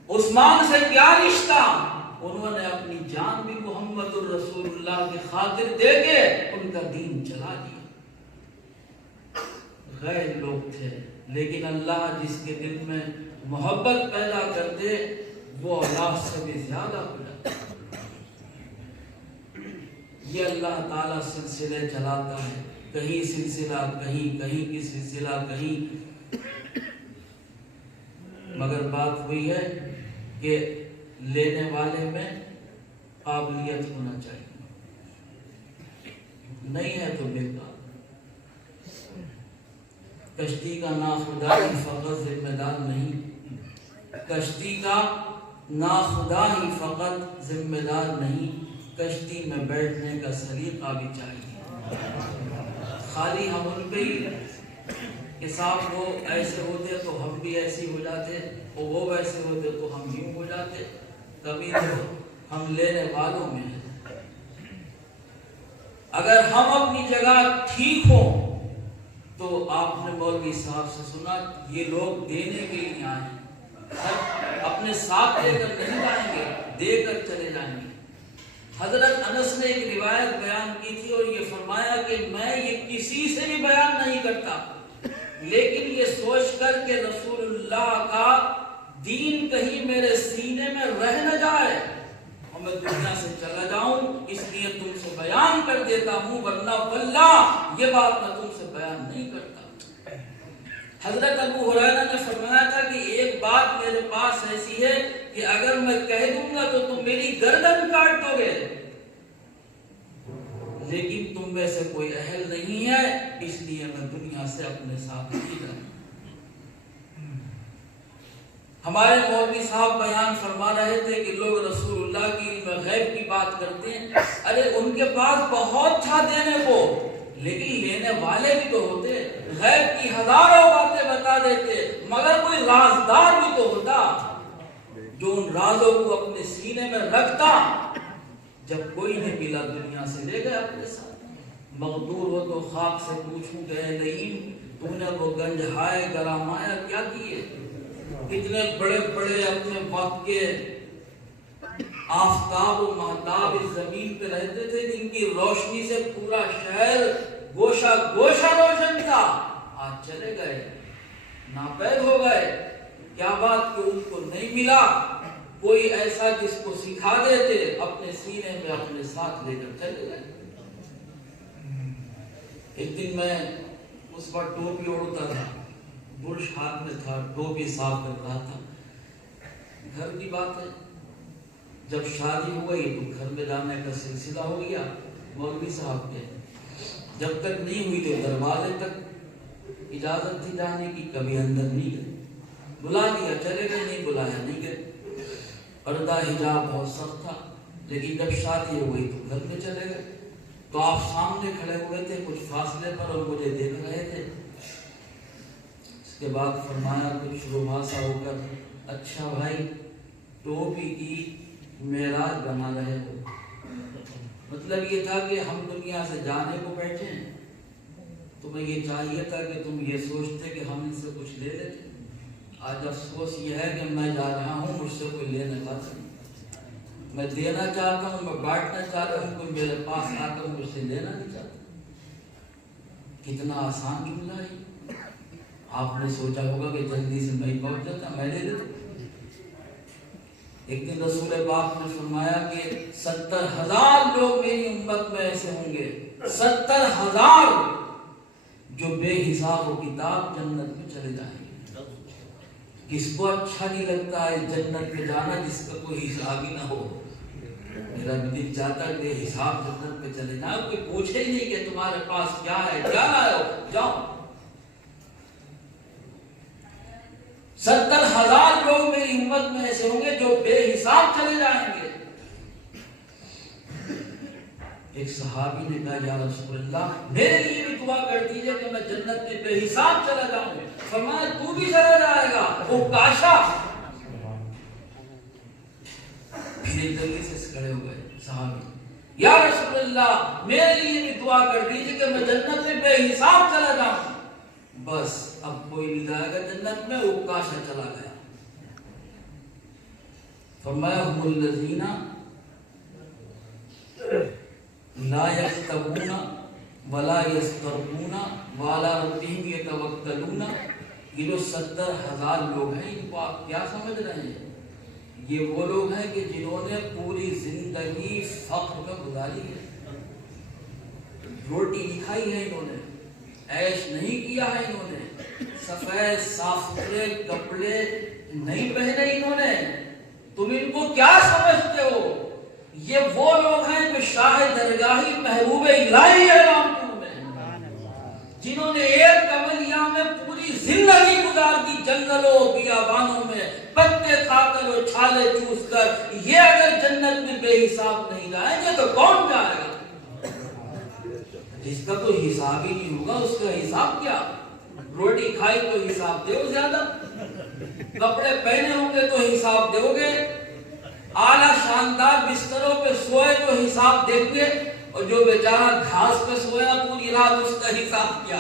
عثمان سے کیا رشتہ، انہوں نے اپنی جان بھی محمد الرسول اللہ کی خاطر دے کے ان کا دین چلا دیا۔ غیر لوگ تھے، لیکن اللہ جس کے دل میں محبت پیدا کر دے وہ اولاد سے بھی زیادہ ہو جاتا ہے۔ یہ اللہ تعالیٰ سلسلے چلاتا ہے، کہیں سلسلہ کہیں کی سلسلہ کہیں، مگر بات ہوئی ہے کہ لینے والے میں قابلیت ہونا چاہیے۔ نہیں ہے تو بیکار. کشتی کا ناخدا ہی فقط ذمہ دار نہیں، کشتی کا ناخدا ہی فقط ذمہ دار نہیں، کشتی میں بیٹھنے کا سلیقہ بھی چاہیے. خالی ہم ان پہ ہی کہ صاحب وہ ایسے ہوتے تو ہم بھی ایسے ہو جاتے، اور وہ ویسے ہوتے تو ہم یوں ہو جاتے. کبھی تو ہم لینے والوں میں ہیں. اگر ہم اپنی جگہ ٹھیک ہوں تو آپ نے مولوی صاحب سے سنا یہ لوگ دینے کے لیے آئے ہیں، اپنے ساتھ لے کر نہیں جائیں گے، دے کر چلے جائیں گے. حضرت انس نے ایک روایت بیان کی تھی اور یہ فرمایا کہ میں یہ کسی سے بھی بیان نہیں کرتا، لیکن یہ سوچ کر کہ رسول اللہ کا دین کہیں میرے سینے میں رہ نہ جائے اور میں دنیا سے چلا جاؤں، اس لیے تم سے بیان کر دیتا ہوں، ورنہ واللہ یہ بات میں تم سے بیان نہیں کرتا. حضرت ابو ہریرہ نے فرمایا تھا کہ ایک بات میرے پاس ایسی ہے کہ اگر میں کہہ دوں گا تو تم میری گردن کاٹ دو گے، لیکن تم میں سے کوئی اہل نہیں ہے، اس لیے میں دنیا سے اپنے ساتھ نہیں جاؤں. ہمارے مولوی صاحب بیان فرما رہے تھے کہ لوگ رسول اللہ کی علم غیب کی بات کرتے ہیں. ارے ان کے پاس بہت تھا دینے کو، لیکن لینے والے بھی تو ہوتے، غیب کی ہزاروں باتیں بتا دیتے، مگر کوئی رازدار بھی تو ہوتا جو ان رازوں کو اپنے سینے میں رکھتا. جب کوئی نہیں ملا دنیا سے لے گئے اپنے ساتھ. مقدور ہو تو خاک سے پوچھوں کہ اے لئیم تو نے وہ گنج ہائے گرامایا کیا کیے؟ اتنے بڑے بڑے اپنے وقت کے آفتاب و مہتاب اس زمین پہ رہتے تھے جن کی روشنی سے پورا شہر گوشہ گوشہ روشن تھا، آج چلے گئے، ناپید ہو گئے. کیا بات کہ ان کو نہیں ملا کوئی ایسا جس کو سکھا دیتے، اپنے سینے میں اپنے ساتھ لے کر چلے گئے. ایک دن میں اس پر ٹوپی اوڑھتا تھا، برش ہاتھ میں تھا، ٹوپی صاف کر رہا تھا. گھر کی بات ہے، جب شادی ہوئی تو گھر میں جانے کا سلسلہ ہو گیا مولوی صاحب کے. جب تک نہیں ہوئی تو دروازے تک اجازت تھی جانے کی، کبھی اندر نہیں گئے. بلا دیا چلے گئے، نہیں بلایا نہیں گئے. پردہ حجاب بہت سخت تھا، لیکن جب شادی ہوئی تو گھر میں چلے گئے. تو آپ سامنے کھڑے ہوئے تھے کچھ فاصلے پر اور مجھے دیکھ رہے تھے. اس کے بعد فرمایا کچھ روباسا ہو کر، اچھا بھائی ٹوپی کی معراج بنا رہے ہو. مطلب یہ تھا کہ ہم دنیا سے جانے کو بیٹھے ہیں، تمہیں یہ چاہیے تھا کہ تم یہ سوچتے کہ ہم ان سے کچھ لے لیتے. آج افسوس یہ ہے کہ میں جا رہا ہوں، مجھ سے کوئی لینے والا نہیں. میں دینا چاہتا ہوں، میں بانٹنا چاہتا ہوں، کوئی میرے پاس آ کر مجھ سے لینا نہیں چاہتا. کتنا آسان جملہ ہے. آپ نے سوچا ہوگا کہ جلدی سے میں پہنچ جاتا، میں لے لیتا. ایک دن رسول پاک نے فرمایا کہ 70,000 لوگ میری امت میں ایسے ہوں گے، 70,000 جو بے حساب و کتاب جنت میں چلے جائیں گے. کس کو اچھا نہیں لگتا ہے جنت میں جانا جس کا کوئی حساب ہی نہ ہو. میرا بھی دل چاہتا ہے بے حساب جنت میں چلے جاؤ، کوئی پوچھے ہی نہیں کہ تمہارے پاس کیا ہے، کیا لائے ہو، جاؤ. 70,000 لوگ میری امت میں ایسے ہوں گے جو بے حساب چلے جائیں گے. ایک صحابی نے کہا یا رسول اللہ میرے لیے بھی دعا کر دیجئے کہ میں جنت میں بے حساب چلا جاؤں. فرمایا تو بھی چلا جائے گا. وہ کاشا پھر جلدی سے کھڑے ہو گئے صحابی، یا رسول اللہ میرے لیے بھی دعا کر دیجئے کہ میں جنت میں بے حساب چلا جاؤں. بس اب کوئی نہیں جائے گا جنت میں، وہ کاشا چلا گیا. فرمایا هم الذین لا یکتبون ولا یسترقون وعلی ربہم یتوکلون. یہ جو 70,000 لوگ ہیں ان کو آپ کیا سمجھ رہے ہیں؟ یہ وہ لوگ ہیں کہ جنہوں نے پوری زندگی فقر میں گزاری ہے. روٹی نہیں کھائی ہے انہوں نے، عیش نہیں کیا ہے انہوں نے، سفید صاف ستھرے کپڑے نہیں پہنے انہوں نے. تم ان کو کیا سمجھتے ہو؟ یہ وہ لوگ ہیں جو شاہ درگاہی محبوب الہی ہے رامپور میں، جنہوں نے ایک قبلیہ میں پوری زندگی گزار دی، جنگلوں بیابانوں میں پتے کھا کر اور چھالے چوس کر۔ یہ اگر جنت میں بے حساب نہیں جائیں گے تو کون جائے گا؟ جس کا تو حساب ہی نہیں ہوگا اس کا حساب کیا؟ روٹی کھائی تو حساب دو زیادہ، کپڑے پہنے ہوں گے تو حساب دو گے، اعلیٰ شاندار بستروں پہ سوئے تو حساب دیں گے، اور جو بیچارہ گھاس پہ سویا پوری رات اس کا حساب کیا؟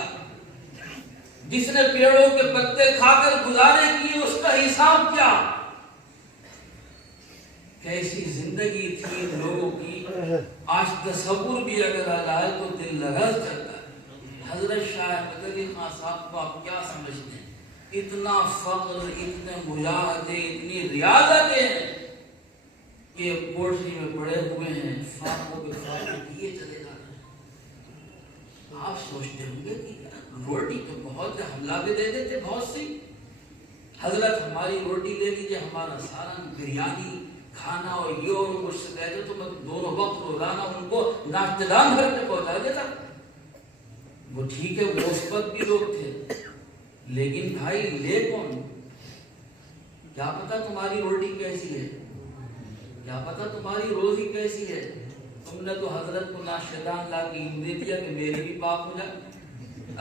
جس نے پیڑوں کے پتے کھا کر گزارے کیے اس کا حساب کیا؟ کیسی زندگی تھی ان لوگوں کی، آج تصور بھی اگر آ جائے تو دل لرز جاتا ہے۔ حضرت شاہ احمد علی خان صاحب کو آپ کیا سمجھتے ہیں؟ اتنا فخر، اتنے مجاہدے، اتنی ریاضتیں کہ کوٹھی میں پڑے ہوئے ہیں، فاقوں پہ فاقے کیے چلے جاتے ہیں۔ آپ سوچتے ہوں گے کہ روٹی تو بہت ہے، ہم لا کے دے دیتے بہت سی، حضرت ہماری روٹی لے لیجیے، ہمارا سالن بریانی کھانا، اور یہ اور مجھ سے کہتے تو میں دونوں وقت روزانہ ان کو ناشتے دان گھر پہ پہنچا دیتا۔ وہ ٹھیک ہے، وہ اس وقت بھی لوگ تھے، لیکن بھائی لے کون؟ کیا پتا تمہاری روٹی کیسی ہے، کیا پتا تمہاری روزی کیسی ہے؟ تم نے تو حضرت کو ناشتدان لا کے دے دیا کہ میری بھی پاک ہو جائے۔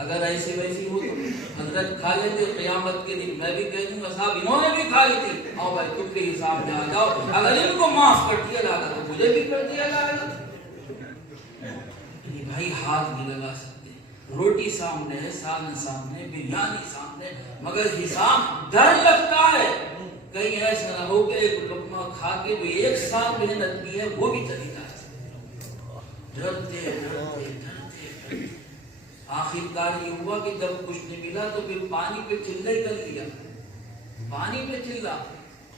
اگر ایسی ویسی ہو تو حضرت کھا لیتے، قیامت کے دن میں بھی کہہ دوں گا صاحب انہوں نے بھی کھا لی تھی، آؤ بھائی تم کے حساب میں آ جاؤ، اگر ان کو معاف کر دیا جائے گا تو مجھے بھی کر دیا جائے گا۔ یہ بھائی ہاتھ بھی لگا سکتے، روٹی سامنے ہے، سالن سامنے، بریانی سامنے، مگر حساب ڈر لگتا ہے کہیں ایسا نہ ہو کہ ایک لقمہ کھا کے جو ایک سال محنت کی ہے وہ بھی چلی جائے۔ ڈرتے ڈرتے ڈرتے آخرکار یہ ہوا کہ جب کچھ نہیں ملا تو پھر پانی پہ چلہ ہی کر لیا، پانی پہ چلہ۔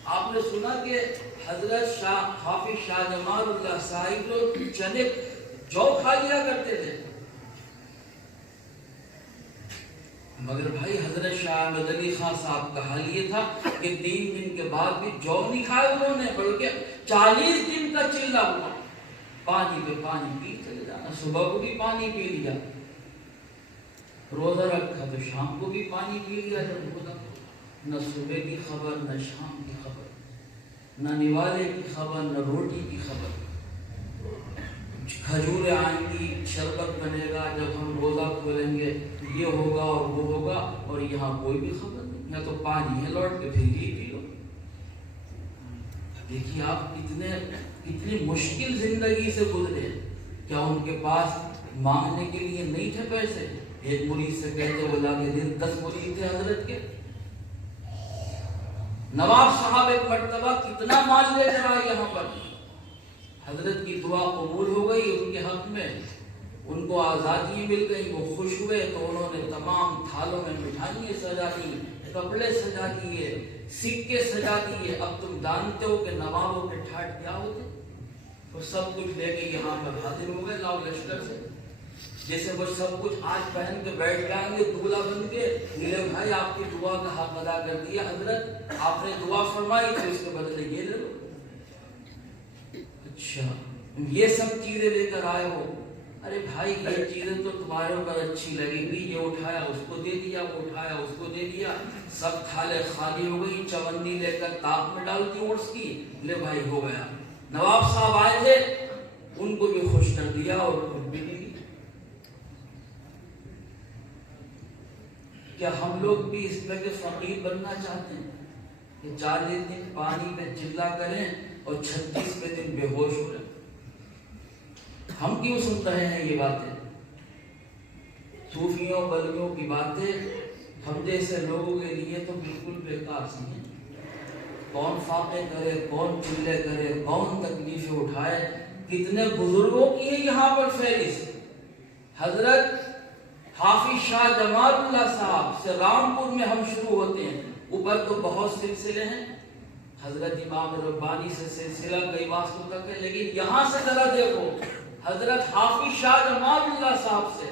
آپ نے سنا کہ حضرت شاہ حافظ شاہ جمال اللہ صاحب جو چنے جو کھا لیا کرتے تھے، مگر بھائی حضرت شاہ احمد علی خان صاحب کا حال یہ تھا کہ 3 دن کے بعد بھی جو نہیں کھائے انہوں نے، بلکہ 40 دن کا چلہ ہوا، پانی پہ پانی پی چلے جانا، صبح کو بھی پانی پی لیا، روزہ رکھا تو شام کو بھی پانی پی لیا جب روزہ، نہ صبح کی خبر، نہ شام کی خبر، نہ نوالے کی خبر، نہ روٹی کی خبر۔ کھجوریں آئیں گی، شربت بنے گا، جب ہم روزہ کھولیں گے یہ ہوگا اور وہ ہوگا، اور یہاں کوئی بھی خبر نہیں، یا تو پانی ہے لوٹ کے پھر یہ پی لو۔ دیکھیے آپ کتنی مشکل زندگی سے گزرے، کیا ان کے پاس مانگنے کے لیے نہیں تھے پیسے؟ ایک مرید سے کہتے وہ لا کے دن 10 مرید تھے حضرت کے۔ نواب صاحب ایک مرتبہ کتنا مال لے کر آئے یہاں پر، حضرت کی دعا قبول ہو گئی ان کے حق میں، ان کو آزادی مل گئی، وہ خوش ہوئے تو انہوں نے تمام تھالوں میں مٹھائیاں سجا دی، کپڑے سجا دیے، سکے سجا دیے۔ اب تم جانتے ہو کہ نوابوں کے ٹھاٹ کیا ہوتے، وہ سب کچھ لے کے یہاں پر حاضر ہو گئے لاؤ لشکر سے، جیسے وہ سب کچھ آج پہن کے بیٹھ جائیں گے دولہا بن کے، میرے بھائی آپ کی دعا کا حق ادا کر دیا حضرت، آپ نے دعا فرمائی تو اس کے بدلے یہ لے لو۔ اچھا یہ سب چیزیں لے کر آئے ہو، ارے بھائی یہ چیزیں تو تمہارے اوپر اچھی لگیں گی، یہ اٹھایا اس کو دے دیا، وہ اٹھایا اس کو دے دیا، سب تھالے خالی ہو گئی، چونی لے کر تاپ میں ڈالتی اونٹس کی، لے بھائی ہو گیا۔ نواب صاحب آئے تھے، ان کو بھی خوش کر دیا اور خود بھی دی۔ کیا ہم لوگ بھی اس طرح کے فقیر بننا چاہتے ہیں کہ 40 دن پانی میں چلا کریں اور 36ویں دن بے ہوش ہو رہے؟ ہم کیوں سن رہے ہیں یہ باتیں؟ صوفیوں ولیوں کی باتیں ہم جیسے لوگوں کے لیے تو بالکل بیکار سی ہیں۔ کون فاقے کرے، کون چلے کرے، کون تکلیفیں اٹھائے، کتنے بزرگوں کی ہے یہاں پر فہرست۔ حضرت حافظ شاہ جمال اللہ صاحب سے رامپور میں ہم شروع ہوتے ہیں، اوپر تو بہت سلسلے ہیں، حضرت امام ربانی سے سلسلہ کئی واسطوں تک ہے، لیکن یہاں سے ذرا دیکھو حضرت حافظ شاہ جمال اللہ صاحب سے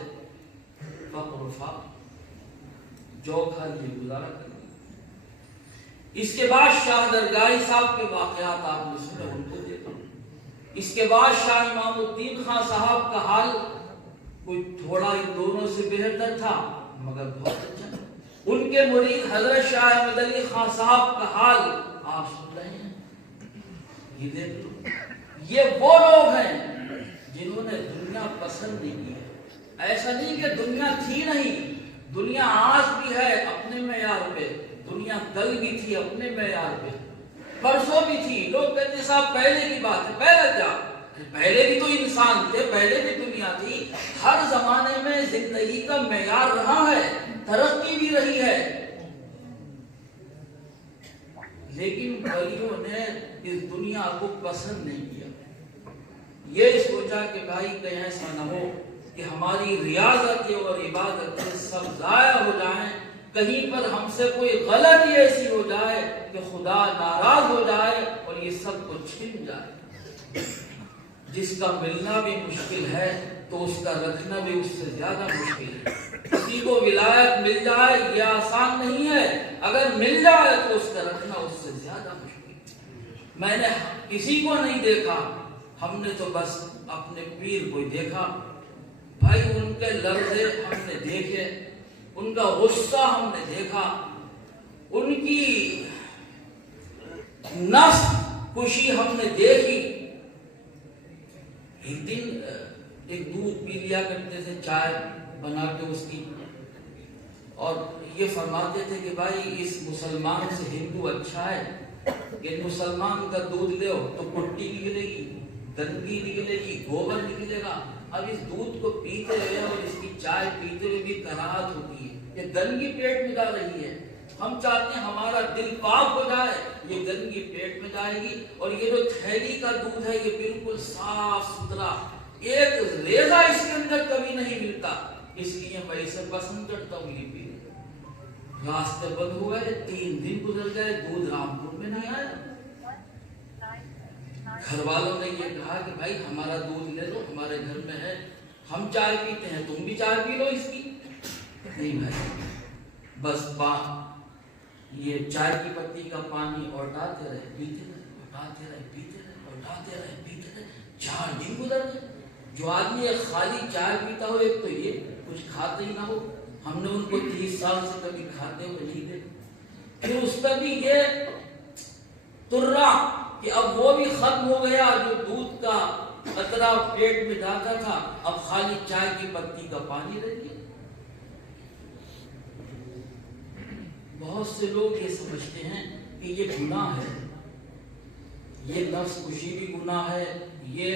فقر و فاقہ، جو کھا لیے گزارا کر لیا۔ اس کے بعد شاہ درگاہی صاحب کے واقعات آپ نے سنے، ان کو دیکھا، اس کے بعد شاہ امام الدین خان صاحب کا حال کوئی تھوڑا ان دونوں سے بہتر تھا مگر بہت اچھا. ان کے مرید حضرت شاہ احمد علی خان صاحب کا حال آپ سن رہے ہیں. یہ دیکھ لو، یہ وہ لوگ ہیں جنہوں نے دنیا پسند نہیں کی ہے. ایسا نہیں کہ دنیا تھی نہیں، دنیا آج بھی ہے اپنے معیار پہ، دنیا کل بھی تھی اپنے معیار پہ، پرسوں بھی تھی. لوگ کہتے صاحب پہلے کی بات ہے. پہلے کیا؟ پہلے بھی تو انسان تھے، پہلے بھی دنیا تھی. ہر زمانے میں زندگی کا معیار رہا ہے، ترقی بھی رہی ہے. لیکن ولیوں نے اس دنیا کو پسند نہیں کیا. یہ سوچا کہ بھائی کہیں ایسا نہ ہو کہ ہماری ریاضتیں اور عبادتیں سب ضائع ہو جائیں، کہیں پر ہم سے کوئی غلطی ایسی ہو جائے کہ خدا ناراض ہو جائے اور یہ سب کو چھن جائے. جس کا ملنا بھی مشکل ہے تو اس کا رکھنا بھی اس سے زیادہ مشکل ہے. کسی کو ولایت مل جائے یہ آسان نہیں ہے، اگر مل جائے تو اس کا رکھنا اس سے زیادہ مشکل ہے. میں نے کسی کو نہیں دیکھا، ہم نے تو بس اپنے پیر کو دیکھا. بھائی ان کے لرزے ہم نے دیکھے، ان کا غصہ ہم نے دیکھا، ان کی نفس خوشی ہم نے دیکھی. ایک دن ایک دودھ پی لیا کرتے تھے، چائے بنا کے اس کی، اور یہ فرماتے تھے کہ بھائی اس مسلمان سے ہندو اچھا ہے کہ مسلمان کا دودھ لے تو پٹی نکلے گی، دندگی نکلے گی، گوبر نکلے گا. اب اس دودھ کو پیتے ہوئے اور اس کی چائے پیتے ہوئے بھی کراہت ہوتی ہے، یہ گندگی پیٹ میں جا رہی ہے. ہم چاہتے ہیں ہمارا دل پاک ہو جائے، یہ گندگی پیٹ میں جائے گی. اور یہ جو تھیلی کا دودھ ہے یہ بالکل صاف ستھرا، ایک ریزہ اس کے اندر کبھی نہیں ملتا، اس لیے میں اسے پسند کرتا ہوں یہ پینے. راستے بند ہو گئے، 3 دن گزر گئے، دودھ رامپور میں نہیں آیا. گھر والوں نے یہ کہا کہ بھائی ہمارا دودھ لے لو، ہمارے گھر میں ہے، ہم چائے پیتے ہیں، تم بھی چائے پی لو اس کی. نہیں بھائی، بس یہ چائے کی پتی کا پانی اٹھاتے رہے پیتے رہے، اٹھاتے رہے پیتے رہے، اٹھاتے رہے پیتے رہے. 4 دن گزر گئے. جو آدمی ایک خالی چائے پیتا ہو، ایک تو یہ کچھ کھاتے ہی نہ ہو. ہم نے ان کو 30 سال سے کبھی کھاتے ہوئے نہیں دیکھا. پھر اس کا بھی یہ ترا کہ اب وہ بھی ختم ہو گیا، جو دودھ کا قطرہ پیٹ میں جاتا تھا اب خالی چائے کی پتی کا پانی رہ گیا. بہت سے لوگ یہ سمجھتے ہیں کہ یہ گناہ ہے، یہ نفس کشی بھی گناہ ہے، یہ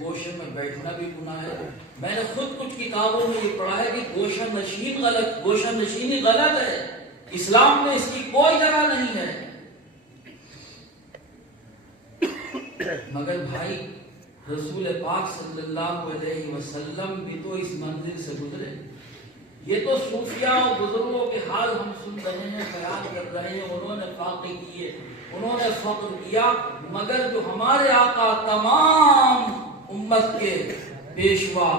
گوشے میں بیٹھنا بھی گناہ ہے. میں نے خود کچھ کتابوں میں یہ پڑھا ہے کہ گوشہ نشینی غلط ہے، اسلام میں اس کی کوئی جگہ نہیں ہے. مگر بھائی رسول پاک صلی اللہ علیہ وسلم بھی تو اس منزل سے گزرے. یہ تو صوفیاء اور بزرگوں کے حال ہم سن رہے ہیں، بیان کر رہے ہیں. انہوں نے فاقے کیے، انہوں نے فقر کیا، مگر جو ہمارے آقا تمام امت کے پیشوا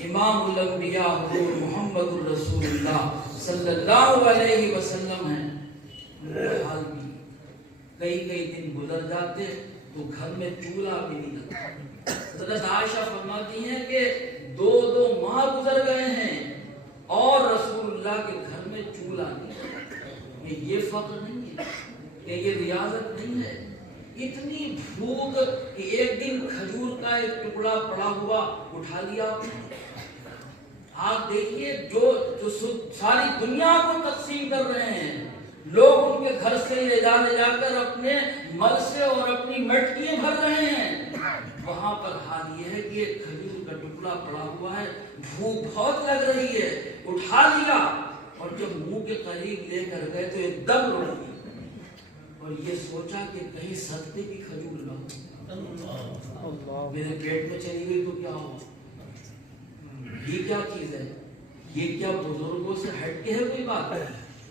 امام الانبیاء حضور محمد الرسول اللہ صلی اللہ علیہ وسلم ہیں، ان کے حال بھی کئی دن گزر جاتے تو گھر میں چولہا بھی نہیں لگتا. حضرت عائشہ فرماتی ہیں کہ 2 ماہ گزر گئے ہیں اور رسول اللہ کے گھر میں چولہا نہیں. یہ فقر نہیں ہے، یہ ریاضت نہیں ہے. اتنی بھوک کہ ایک دن کھجور کا ایک ٹکڑا پڑا ہوا اٹھا لیا. آپ دیکھیے جو ساری دنیا کو تقسیم کر رہے ہیں لوگ، ان کے گھر سے لے جا کر اپنے مل سے اور اپنی مٹکیاں بھر رہے ہیں. وہاں پر حال یہ ہے کہ ایک کھجور کا ٹکڑا پڑا ہوا ہے، بھوک بہت لگ رہی ہے، اٹھا لیا اور جب منہ کے قریب لے کر گئے تو ایک دم روک دیا اور یہ سوچا کہ کہیں صدقے کی کھجور نہ ہو، میرے پیٹ میں چلی گئی تو کیا ہو. یہ کیا چیز ہے؟ یہ کیا بزرگوں سے ہٹ کے ہے کوئی بات ہے؟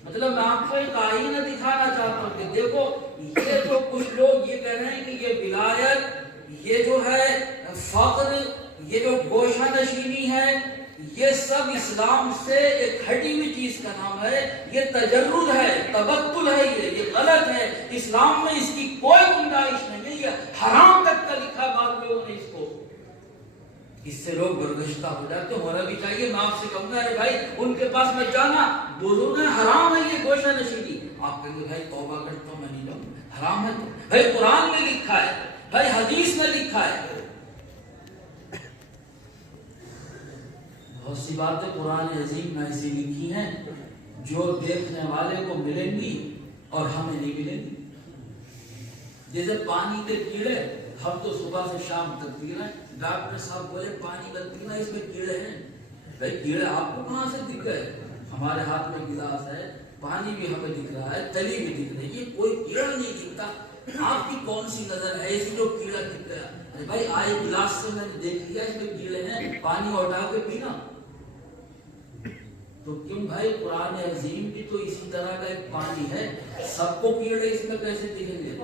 مطلب میں آپ کو ایک آئینہ دکھانا چاہتا ہوں کہ دیکھو یہ جو کچھ لوگ یہ کہہ رہے ہیں کہ یہ ولایت، یہ جو ہے فقر، یہ جو گوشہ نشینی ہے، یہ سب اسلام سے ایک ہٹی ہوئی چیز کا نام ہے. یہ تجرد ہے، تبتل ہے، یہ غلط ہے. اسلام میں اس کی کوئی گنجائش نہیں ہے. یہ حرام تک کا لکھا بعض لوگوں نے اس سے لوگ برگشتہ ہو جاتے. ہونا بھی چاہیے. میں آپ سے کہوں گا ارے بھائی ان کے پاس میں جانا بزرگ ہے، حرام ہے یہ گوشہ نشینی. آپ کہیں گے بھائی توبہ کرتا ہوں میں نہیں جاؤں، حرام ہے. تو بھائی قرآن میں لکھا ہے، بھائی حدیث میں لکھا ہے. بہت سی باتیں قرآن عظیم میں ایسی لکھی ہیں جو دیکھنے والے کو ملیں گی اور ہمیں نہیں ملیں گی. جیسے پانی کے کیڑے ہم تو صبح سے شام تک پی رہے ہیں. ڈاکٹر صاحب بولے پانی مت پینا اس میں کیڑے ہیں. بھائی کیڑے آپ کو کہاں سے دکھ گئے؟ ہمارے ہاتھ میں گلاس ہے، پانی بھی ہمیں دکھ رہا ہے، تلی بھی دکھ رہی ہے، کوئی کیڑا نہیں دکھتا. آپ کی کون سی نظر ہے ایسی جو کیڑا دکھ گیا؟ ارے بھائی آئے گلاس سے میں نے دیکھ لیا اس میں کیڑے ہیں، پانی اٹھا کے پینا. تو کیوں بھائی قرآن عظیم بھی تو اسی طرح کا ایک پانی ہے، سب کو کیڑے اس میں کیسے دکھیں گے؟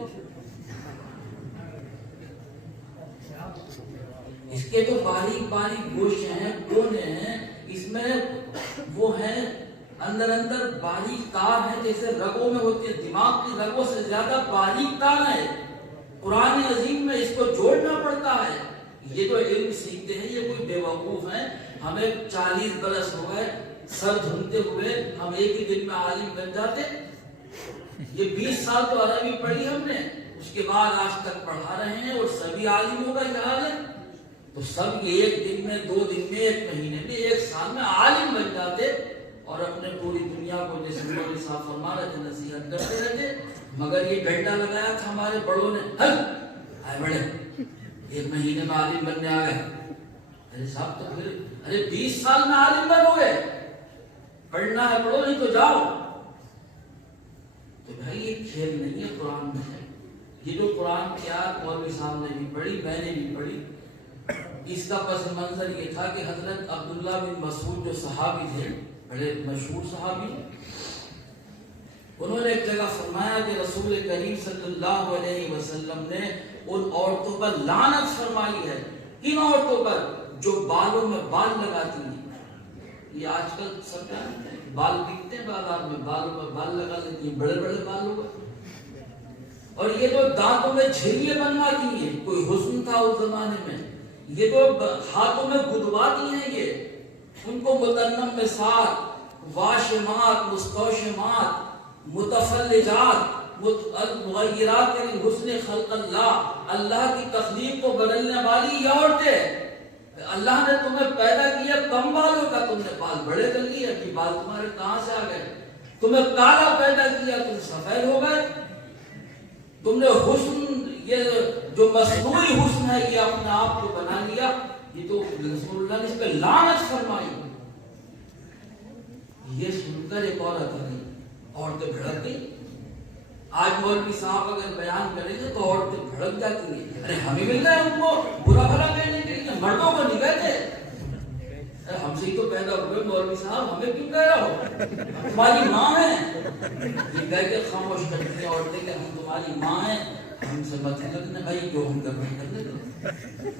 اس کے جو باریک باریک گوشے ہیں، کونے ہیں، اس میں وہ ہیں اندر باریک تار ہیں جیسے رگوں میں ہوتے ہیں. دماغ کی رگوں سے زیادہ باریک تار ہے. قرآن عظیم میں اس کو جوڑنا پڑتا ہے. یہ جو علم سیکھتے ہیں یہ کوئی بے وقوف ہیں. ہمیں 40 برس ہو گئے سر دھنتے ہوئے، ہم ایک ہی دن میں عالم بن جاتے. یہ 20 سال تو عربی پڑھی ہم نے، اس کے بعد آج تک پڑھا رہے ہیں اور سبھی عالموں کا یہ حال ہے. تو سب یہ ایک دن میں، 2 دن میں، 1 مہینے میں، 1 سال میں عالم بن جاتے اور اپنے پوری دنیا کو جیسے مولوی صاحب فرما رہے تھے نصیحت کرتے رہتے. مگر یہ ڈنڈا لگایا تھا ہمارے بڑوں نے، آئے بڑے 1 مہینے میں عالم بننے آ گئے. ارے صاحب تو پھر 20 سال میں عالم بنو گے. پڑھنا ہے پڑھو، نہیں تو جاؤ. تو بھائی یہ کھیل نہیں ہے، قرآن میں ہے. یہ جو قرآن کی آیت مولوی صاحب نے بھی پڑھی، میں نے بھی پڑھی، اس کا پس منظر یہ تھا کہ حضرت عبداللہ بن مسعود جو صحابی تھے، بڑے مشہور صحابی، انہوں نے ایک جگہ فرمایا کہ رسول کریم صلی اللہ علیہ وسلم نے ان عورتوں پر لعنت فرمائی ہے. کن عورتوں پر؟ جو بالوں میں بال لگاتی ہیں. یہ آج کل سب جانتے ہیں، بال بکتے ہیں بازار میں، بالوں میں بال لگا لیتی ہیں، بڑے بڑے بالوں پر. اور یہ جو دانتوں میں جھریے بنواتی ہیں، کوئی حسن تھا اس زمانے میں. یہ جو ہاتھوں میں گدواتی ہیں، یہ ان کو متنم مسات، واشمات، مستوشمات، متفلجات، مغیرات حسن خلق اللہ، اللہ کی تخلیق کو بدلنے والی یہ عورتیں. اللہ نے تمہیں پیدا کیا کم بالوں کا، تم نے بال بڑے کر لیے. کہ بال تمہارے کہاں سے آ گئے؟ تمہیں کالا پیدا کیا، تم سفید ہو گئے. تم نے حسن، یہ جو مصنوعی حسن ہے یہ اپنے آپ کو بنا لیا. یہ تو رسول اللہ نے اس پہ لعنت فرمائی. یہ سن کر ایک عورت آئی، عورتیں بھڑک گئی. آج مولوی صاحب اگر بیان کریں گے تو عورتیں بھڑک جاتی ہیں. ارے ہمیں مل رہا ہے ان کو برا بھلا کہنے کے لیے، مردوں کو نہیں کہتے. ہم سے ہی تو پیدا ہوئے مولوی صاحب، ہمیں کیوں کہہ رہا ہو؟ تمہاری ماں ہے. یہ کہہ کے خاموش کرتی ہیں عورتیں کہ ہم تمہاری ماں ہیں، ہم سے مت لگنا بھائی، جو ہم کر رہے ہیں.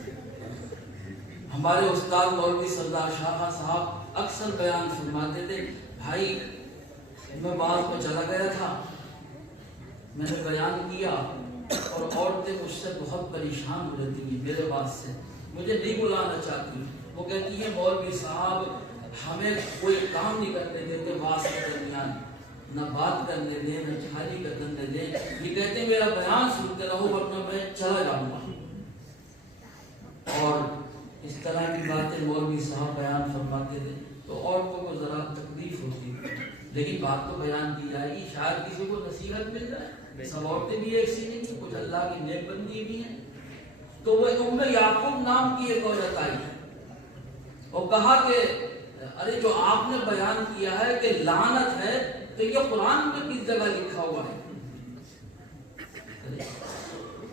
ہمارے استاد مولوی سردار شاہ صاحب اکثر بیان فرماتے تھے، بھائی میں بعض میں چلا گیا تھا، میں نے بیان کیا اور عورتیں مجھ سے بہت پریشان ہو رہتی ہیں میرے بات سے، مجھے نہیں بلانا چاہتی. وہ کہتی ہیں مولوی صاحب ہمیں کوئی کام نہیں کرنے دیتے بات کے درمیان، نہ بات کرنے دیں، نہ چھالی کرنے دیں. یہ کہتے ہیں میرا بیان سنتے رہو ورنہ میں چلا جاؤں گا. اور اس طرح کی باتیں مولوی صاحب بیان فرماتے تھے تو عورتوں کو ذرا تکلیف ہوتی. لیکن بات تو بیان کی جائے گی، شاید کسی کو نصیحت مل جائے. سب عورتیں بھی ایسی نہیں ہیں، کچھ اللہ کی نیک بندی بھی ہیں. تو وہ ام یعقوب نام کی ایک عورت آئی اور کہا کہ ارے جو آپ نے بیان کیا ہے کہ لعنت ہے، تو یہ قرآن میں کس جگہ لکھا ہوا ہے؟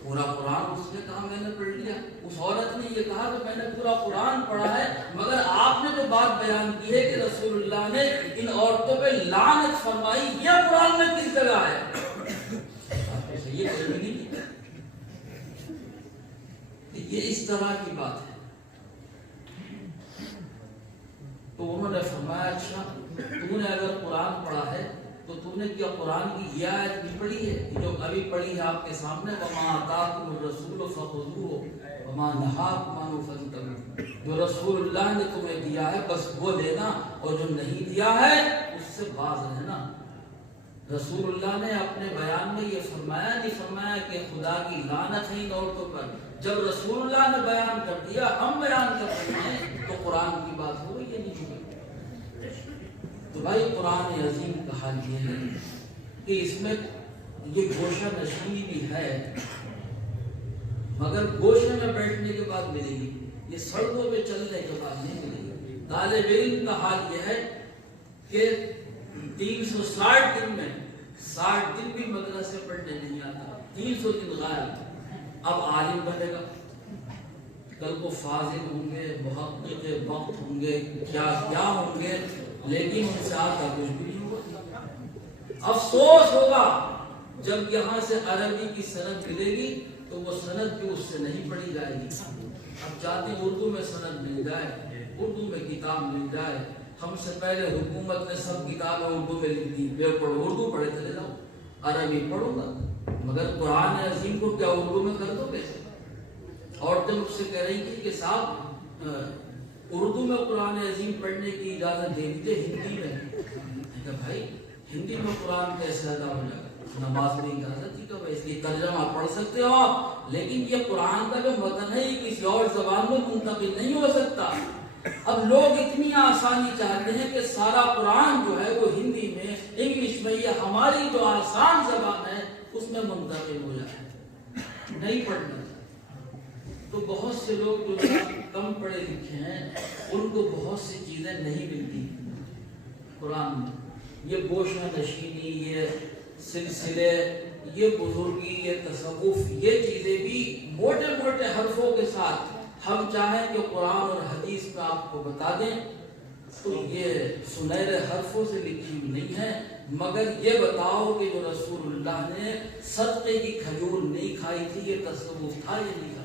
پورا قرآن اس نے کہا میں نے پڑھ لیا. اس عورت نے یہ کہا کہ میں نے پورا قرآن پڑھا ہے، مگر آپ نے جو بات بیان کی ہے کہ رسول اللہ نے ان عورتوں پہ لعنت فرمائی، یہ قرآن میں کس جگہ ہے؟ یہ یہ اس طرح کی بات ہے. تو انہوں نے فرمایا اچھا تو نے اگر قرآن پڑھا ہے تو نے کیا قرآن کی یہ آیت بھی پڑھی ہے جو ابھی پڑھی ہے آپ کے سامنے، وما آتاکم الرسول فخذوہ وما نہاکم عنہ فانتہوا، جو رسول اللہ نے تمہیں دیا ہے بس وہ لینا، اور جو نہیں دیا ہے اس سے باز رہنا۔ رسول اللہ نے اپنے بیان میں یہ فرمایا نہیں فرمایا کہ خدا کی لعنت ہے ان عورتوں پر، جب رسول اللہ نے بیان کر دیا، ہم بیان کر رہے ہیں، تو قرآن کی بات ہو گئی یا نہیں ہو گئی؟ تو بھائی قرآن عظیم کا حال یہ ہے کہ اس میں یہ گوشہ نشینی بھی ہے، مگر گوشے میں بیٹھنے کے بعد ملے گی، یہ سڑکوں پہ چلنے کے بعد نہیں ملے گی۔ طالب علم کا حال یہ ہے کہ 360 دن میں 60 دن بھی مدرسے پڑھنے نہیں آتا، 300 دن غائب، اب عالم بنے گا، کل کو فاضل ہوں گے، محقق وقت ہوں گے، کیا ہوں گے، لیکن ان سے آتا کچھ بھی نہیں ہوگا۔ افسوس ہوگا جب یہاں سے عربی کی سند ملے گی تو وہ سند بھی اس سے نہیں پڑھی جائے گی۔ اب چاہتے ہیں اردو میں سند مل جائے، اردو میں کتاب مل جائے، ہم سے پہلے حکومت نے سب کتابیں اردو میں لکھ دی، پڑھو اردو پڑھے چلے جاؤ، عربی پڑھو گا، مگر قرآن عظیم کو کیا اردو میں کر دو گے؟ عورتیں مجھ سے کہہ رہی تھی کہ صاحب اردو میں قرآن عظیم پڑھنے کی اجازت دے دیجیے ہندی میں۔ میں کہا بھائی ہندی میں قرآن کیسے ادا ہو جائے گا؟ نماز میں اجازت ہی کب ہے، اس لیے ترجمہ پڑھ سکتے ہو، لیکن یہ قرآن کا جو متن ہے یہ کسی اور زبان میں منتقل نہیں ہو سکتا۔ اب لوگ اتنی آسانی چاہتے ہیں کہ سارا قرآن جو ہے وہ ہندی میں، انگلش میں، یہ ہماری جو آسان زبان ہے اس میں منتقل ہو جائے، نہیں پڑھنا۔ تو بہت سے لوگ جو کم پڑھے لکھے ہیں ان کو بہت سی چیزیں نہیں ملتی قرآن میں، یہ گوشہ نشینی، یہ سلسلے، یہ بزرگی، یہ تصوف، یہ چیزیں بھی موٹے موٹے حرفوں کے ساتھ ہم چاہیں کہ قرآن اور حدیث میں آپ کو بتا دیں تو یہ سنہرے حرفوں سے لکھی ہوئی نہیں ہے، مگر یہ بتاؤ کہ جو رسول اللہ نے صدقے کی کھجور نہیں کھائی تھی یہ تصوف تھا یا نہیں تھا؟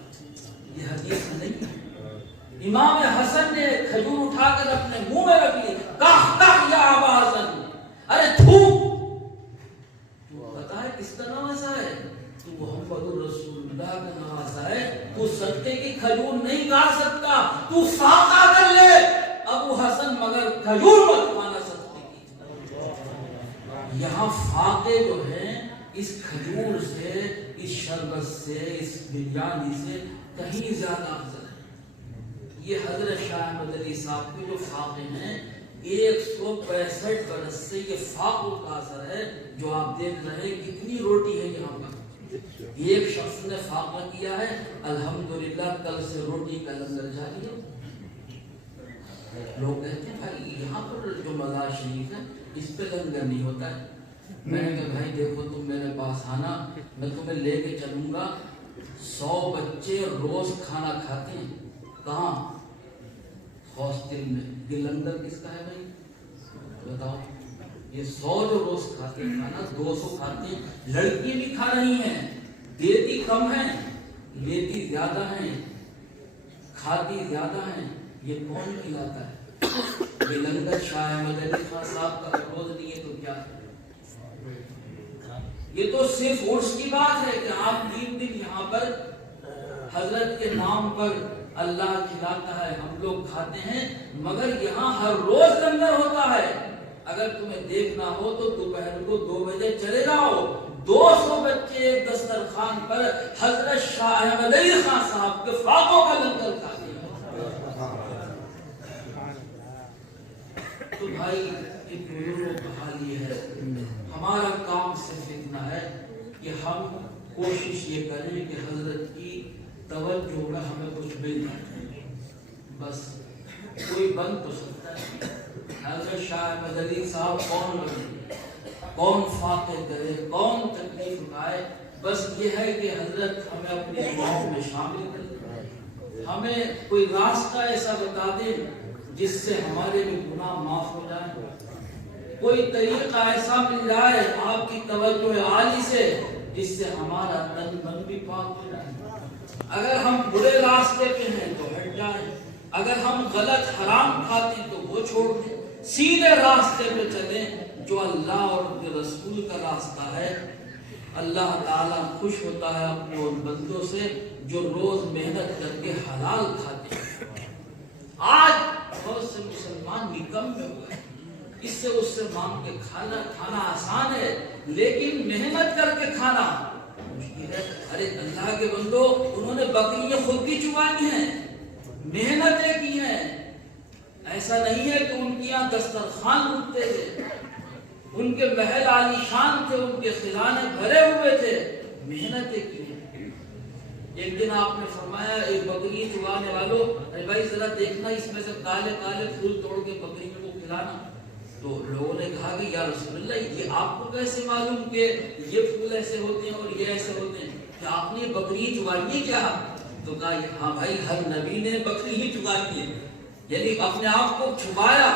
یہ حدیث نہیں ہے۔ امام حسن نے کھجور اٹھا کر اپنے منہ میں رکھ لی، کاہ یا ابا حسن، ارے تھوک، پتا ہے کس کا نوازا ہے؟ تو محمد رسول اللہ کا نوازا ہے، تو صدقے کی کھجور نہیں کھا سکتا، تو فاقہ کر لے ابو حسن، مگر کھجور مت کھانا صدقے کی۔ یہاں فاقے جو ہیں اس کھجور سے، اس شربت سے، اس بریانی سے کہیں زیادہ افضل ہے۔ یہ حضرت شاہ احمد علی صاحب کے جو فاقے ہیں 165 برس سے یہ فاقوں کا اثر ہے، جو آپ دیکھ رہے ہیں کتنی روٹی ہے یہاں پر۔ ایک شخص نے فاقہ کیا ہے، الحمدللہ کل سے روٹی کا لنگر جاری ہے۔ لوگ کہتے ہیں بھائی یہاں پر جو مزار شریف ہے اس پہ لنگر نہیں ہوتا ہے۔ میں نے کہا بھائی دیکھو تم میرے پاس آنا، میں تمہیں لے کے چلوں گا، 100 بچے روز کھانا کھاتے ہیں، کہاں؟ ہاسٹل میں۔ یہ لنگر کس کا ہے بھائی بتاؤ؟ یہ 100 جو روز کھاتے ہیں کھانا، 200 کھاتے ہیں، لڑکی بھی کھا رہی ہیں، دیتی کم ہیں لیتی زیادہ ہیں، کھاتی زیادہ ہیں، یہ کون کھلاتا ہے؟ یہ لنگر شاہ احمد علی خان صاحب کا روز نہیں ہے تو کیا ہے؟ یہ تو صرف عرس کی بات ہے کہ آپ 3 دن یہاں پر حضرت کے نام پر اللہ کھلاتا ہے، ہم لوگ کھاتے ہیں، مگر یہاں ہر روز لنگر ہوتا ہے۔ اگر تمہیں دیکھنا ہو تو دوپہر کو 2 بجے چلے جاؤ، 200 بچے ایک دسترخوان پر حضرت شاہ احمد علی خان صاحب کے فاقوں کا لنگر کھاتے ہیں۔ تو بھائی ایک بزرگوں کا حال یہ ہے، ہمارا کام صرف اتنا ہے کہ ہم کوشش یہ کریں کہ حضرت کی توجہ میں ہمیں کچھ مل جائے، بس کوئی بن تو سکتا ہے۔ حضرت شاہ احمد علی صاحب کون بنے، کون فاتح کرے، کون تکلیف اٹھائے، بس یہ ہے کہ حضرت ہمیں اپنی دعاؤں میں شامل کرے، ہمیں کوئی راستہ ایسا بتا دے جس سے ہمارے بھی گناہ معاف ہو جائے، کوئی طریقہ ایسا مل جائے آپ کی توجہ عالی سے جس سے ہمارا تن من بھی پاک ہو جائے۔ اگر ہم برے راستے پہ ہیں تو ہٹ جائیں، اگر ہم غلط حرام کھاتے تو وہ چھوڑ دیں، سیدھے راستے پہ چلیں جو اللہ اور رسول کا راستہ ہے۔ اللہ تعالیٰ خوش ہوتا ہے اپنے ان بندوں سے جو روز محنت کر کے حلال کھاتے ہیں۔ آج بہت سے مسلمان نکمے ہوئے ہیں، اس سے اس سے مانگ کے کھانا آسان ہے، لیکن محنت کر کے کھانا مشکل ہے۔ ارے اللہ کے بندو، انہوں نے بکریاں خود کی چبانی ہیں، محنتیں کی ہیں۔ ایسا نہیں ہے کہ ان کے یہاں دسترخوان اٹھتے تھے، ان کے محل عالی شان تھے، ان کے خزانے بھرے ہوئے تھے، محنتیں کی ہیں۔ ایک دن آپ نے فرمایا ایک بکری چگانے والوں، ارے بھائی ذرا دیکھنا اس میں سے کالے کالے پھول توڑ کے بکری کو کھلانا۔ تو لوگوں نے کہا کہ یا رسول اللہ، یہ آپ کو کیسے معلوم کہ یہ پھول ایسے ہوتے ہیں اور یہ ایسے ہوتے ہیں، کہ آپ نے بکری چگائی ہے کیا؟ تو کہا ہاں بھائی، ہر نبی نے بکری ہی چگائی ہے، یعنی اپنے آپ کو چھپایا۔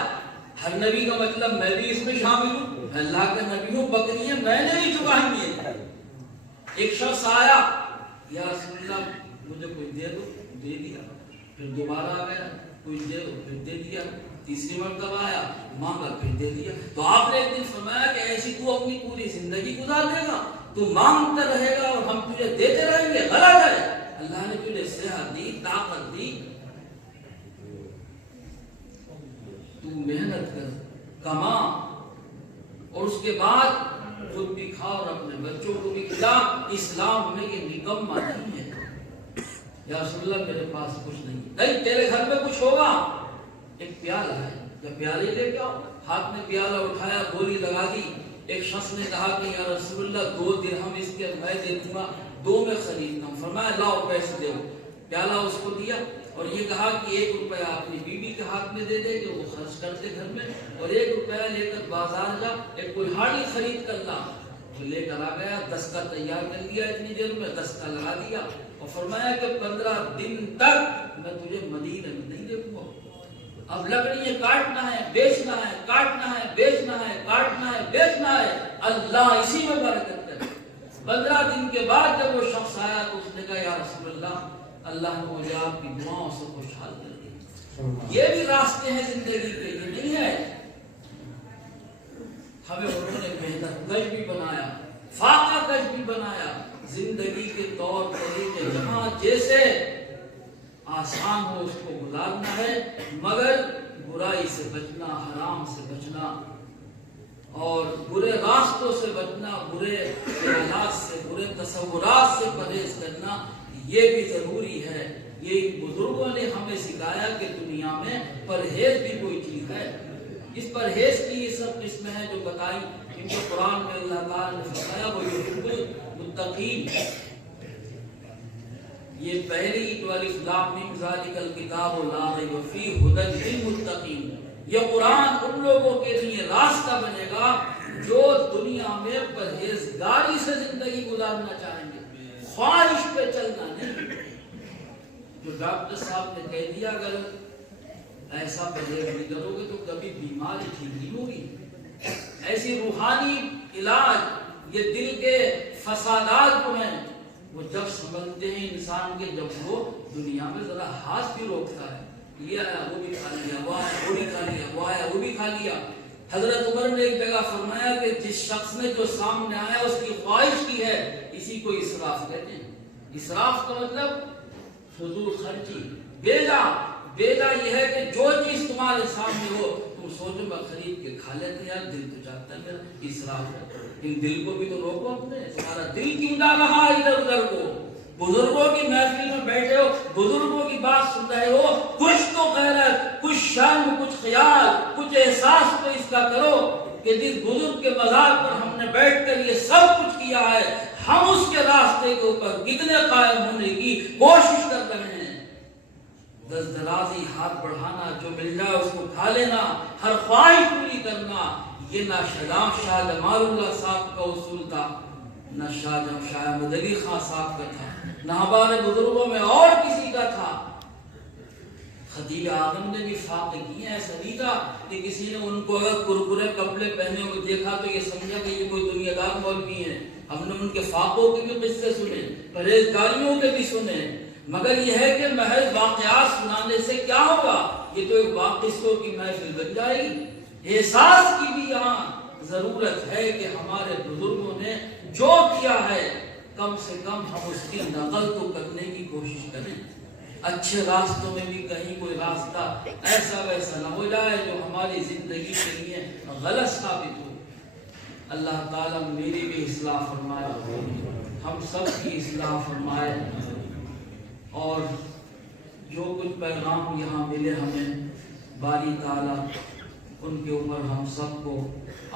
ہر نبی کا مطلب میں بھی اس میں شامل ہوں، اللہ کا نبی ہوں، بکریاں میں نے بھی چگائی ہیں۔ ایک شخص آیا، یا رسول اللہ مجھے کوئی دے دو، دے دیا۔ پھر دوبارہ آ گیا، کوئی دے دو، پھر دے دیا۔ تیسری مرتبہ آیا، مانگا، پھر دے دیا۔ تو آپ نے ایک دن فرمایا کہ ایسی تو اپنی پوری زندگی گزار دے گا، تو مانگتا رہے گا اور ہم تجھے دیتے رہیں گے، غلط ہے۔ اللہ نے تجھے صحت دی، طاقت دی، تو محنت کر، کما، اور اس کے بعد خود بھی کھا اور اپنے بچوں کو بھی کھلا۔ اسلام میں یہ نکما نہیں ہے۔ یا رسول اللہ میرے پاس کچھ نہیں، تیرے گھر میں کچھ ہوگا، ایک پیالہ ہے، یا پیالے لے کے آؤ۔ ہاتھ میں پیالہ اٹھایا، گولی لگا دی۔ ایک شخص نے کہا کہ یا رسول اللہ 2 درہم اس کے میں دے دوں گا، 2 میں خریدتا ہوں۔ فرمایا لاؤ پیسے دو۔ پیالہ اس کو دیا اور یہ کہا کہ 1 روپیہ اپنی بیوی کے ہاتھ میں دے دے کہ وہ خرچ کرتے گھر میں، اور 1 روپیہ لے کر بازار جا، ایک کلہاڑی خرید کر لا۔ وہ لے کر آ گیا، دستہ تیار کر لیا، اتنی دیر میں دستہ لگا دیا، اور فرمایا کہ 15 دن تک میں تجھے مدینہ میں نہیں دیکھوں گا۔ اب لکڑیاں کاٹنا ہے، بیچنا ہے، کاٹنا ہے، بیچنا ہے، کاٹنا ہے، بیچنا ہے، اللہ اسی میں برکت کرے۔ 15 دن کے بعد جب وہ شخص آیا تو اس نے کہا یا رسول اللہ، اللہ نے مجھے آپ کی دعاؤں سے خوشحال کر دیا۔ یہ بھی راستے ہیں زندگی کے، یہ نہیں ہے۔ ہمیں انہوں نے محنت کش بھی بنایا، فاقہ کش بھی بنایا، زندگی کے طور طریقے جہاں جیسے آسان ہو اس کو گزارنا ہے، مگر برائی سے بچنا، حرام سے بچنا، اور برے راستوں سے بچنا، برے خیالات سے، برے تصورات سے پرہیز کرنا، یہ بھی ضروری ہے۔ یہ بزرگوں نے ہمیں سکھایا کہ دنیا میں پرہیز بھی کوئی چیز ہے۔ اس پرہیز کی یہ سب قسمیں ہیں جو بتائی، ان کو قرآن میں اللہ تعالیٰ نے فرمایا وَيُحِبُّ الْمُتَّقِينَ۔ یہ پہلی الف لام میم ذالک الکتاب لا ریب فیہ ھدی للمتقین، یہ قرآن ان لوگوں کے لیے راستہ بنے گا جو دنیا میں پرہیزگاری سے زندگی گزارنا چاہیں گے، خواہش پہ چلنا نہیں۔ جو ڈاکٹر صاحب نے کہہ دیا اگر ایسا پرہیز نہیں کرو گے تو کبھی بیماری ٹھیک نہیں ہوگی۔ ایسی روحانی علاج یہ دل کے فسادات کو ہیں، وہ جب سمجھتے ہیں انسان کے، جب وہ دنیا میں ذرا ہاتھ بھی روکتا ہے، یہ آیا وہ بھی کھا لیا، وہ آیا وہ بھی کھا لیا، وہ آیا وہ بھی کھا لیا۔ حضرت عمر نے ایک جگہ فرمایا کہ جس شخص نے جو سامنے آیا اس کی خواہش کی ہے، اسی کو اسراف کہتے ہیں۔ اسراف کا مطلب فضول خرچی، بیجا یہ ہے کہ جو چیز تمہارے سامنے ہو تم سوچو میں خرید کے کھا لیتے، یار دل تو چاہتا ہے میرا، اسراف ہے۔ ان دل کو بھی تو روکو اپنے، تمہارا دل کیوں جا رہا ہے ادھر ادھر کو؟ بزرگوں کی محفل میں بیٹھے ہو، بزرگوں کی بات سن رہے ہو، کچھ تو غیرت، کچھ شرم، کچھ خیال، کچھ احساس تو اس کا کرو کہ جس بزرگ کے مزار پر ہم نے بیٹھ کر یہ سب کچھ کیا ہے، ہم اس کے راستے کے اوپر کتنے قائم ہونے کی کوشش کر رہے ہیں۔ دسترازی، ہاتھ بڑھانا، جو مل جائے اس کو کھا لینا، ہر خواہش پوری کرنا، یہ نہ شاہ جمال اللہ صاحب کا اصول تھا، نہ شاہ مدنی خان صاحب کا تھا، نہ ہمارے بزرگوں میں اور کسی کا تھا۔ خطیب اعظم نے بھی فاقے کیے ہیں، ایسا نہیں تھا کہ کسی نے ان کو اگر کرکرے کپڑے پہنے ہوئے دیکھا تو یہ سمجھا کہ یہ کوئی دنیا دار مولوی ہیں۔ ہم نے ان کے فاقوں کے بھی قصے سنے، پرہیزگاریوں کے بھی سنے، مگر یہ ہے کہ محض واقعات سنانے سے کیا ہوگا؟ یہ تو ایک قصوں کی محفل بن جائے گی۔ احساس کی بھی یہاں ضرورت ہے کہ ہمارے بزرگوں نے جو کیا ہے کم سے کم ہم اس کی نقل تو کرنے کی کوشش کریں. اچھے راستوں میں بھی کہیں کوئی راستہ ایسا ویسا نہ ہو جائے جو ہماری زندگی کے لیے غلط ثابت ہو. اللہ تعالیٰ میری بھی اصلاح فرمائے, ہم سب کی اصلاح فرمائے, اور جو کچھ پیغام یہاں ملے ہمیں باری تعالیٰ ان کے اوپر ہم سب کو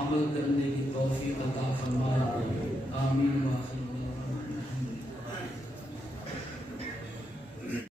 عمل کرنے کی توفیق عطا فرمائے.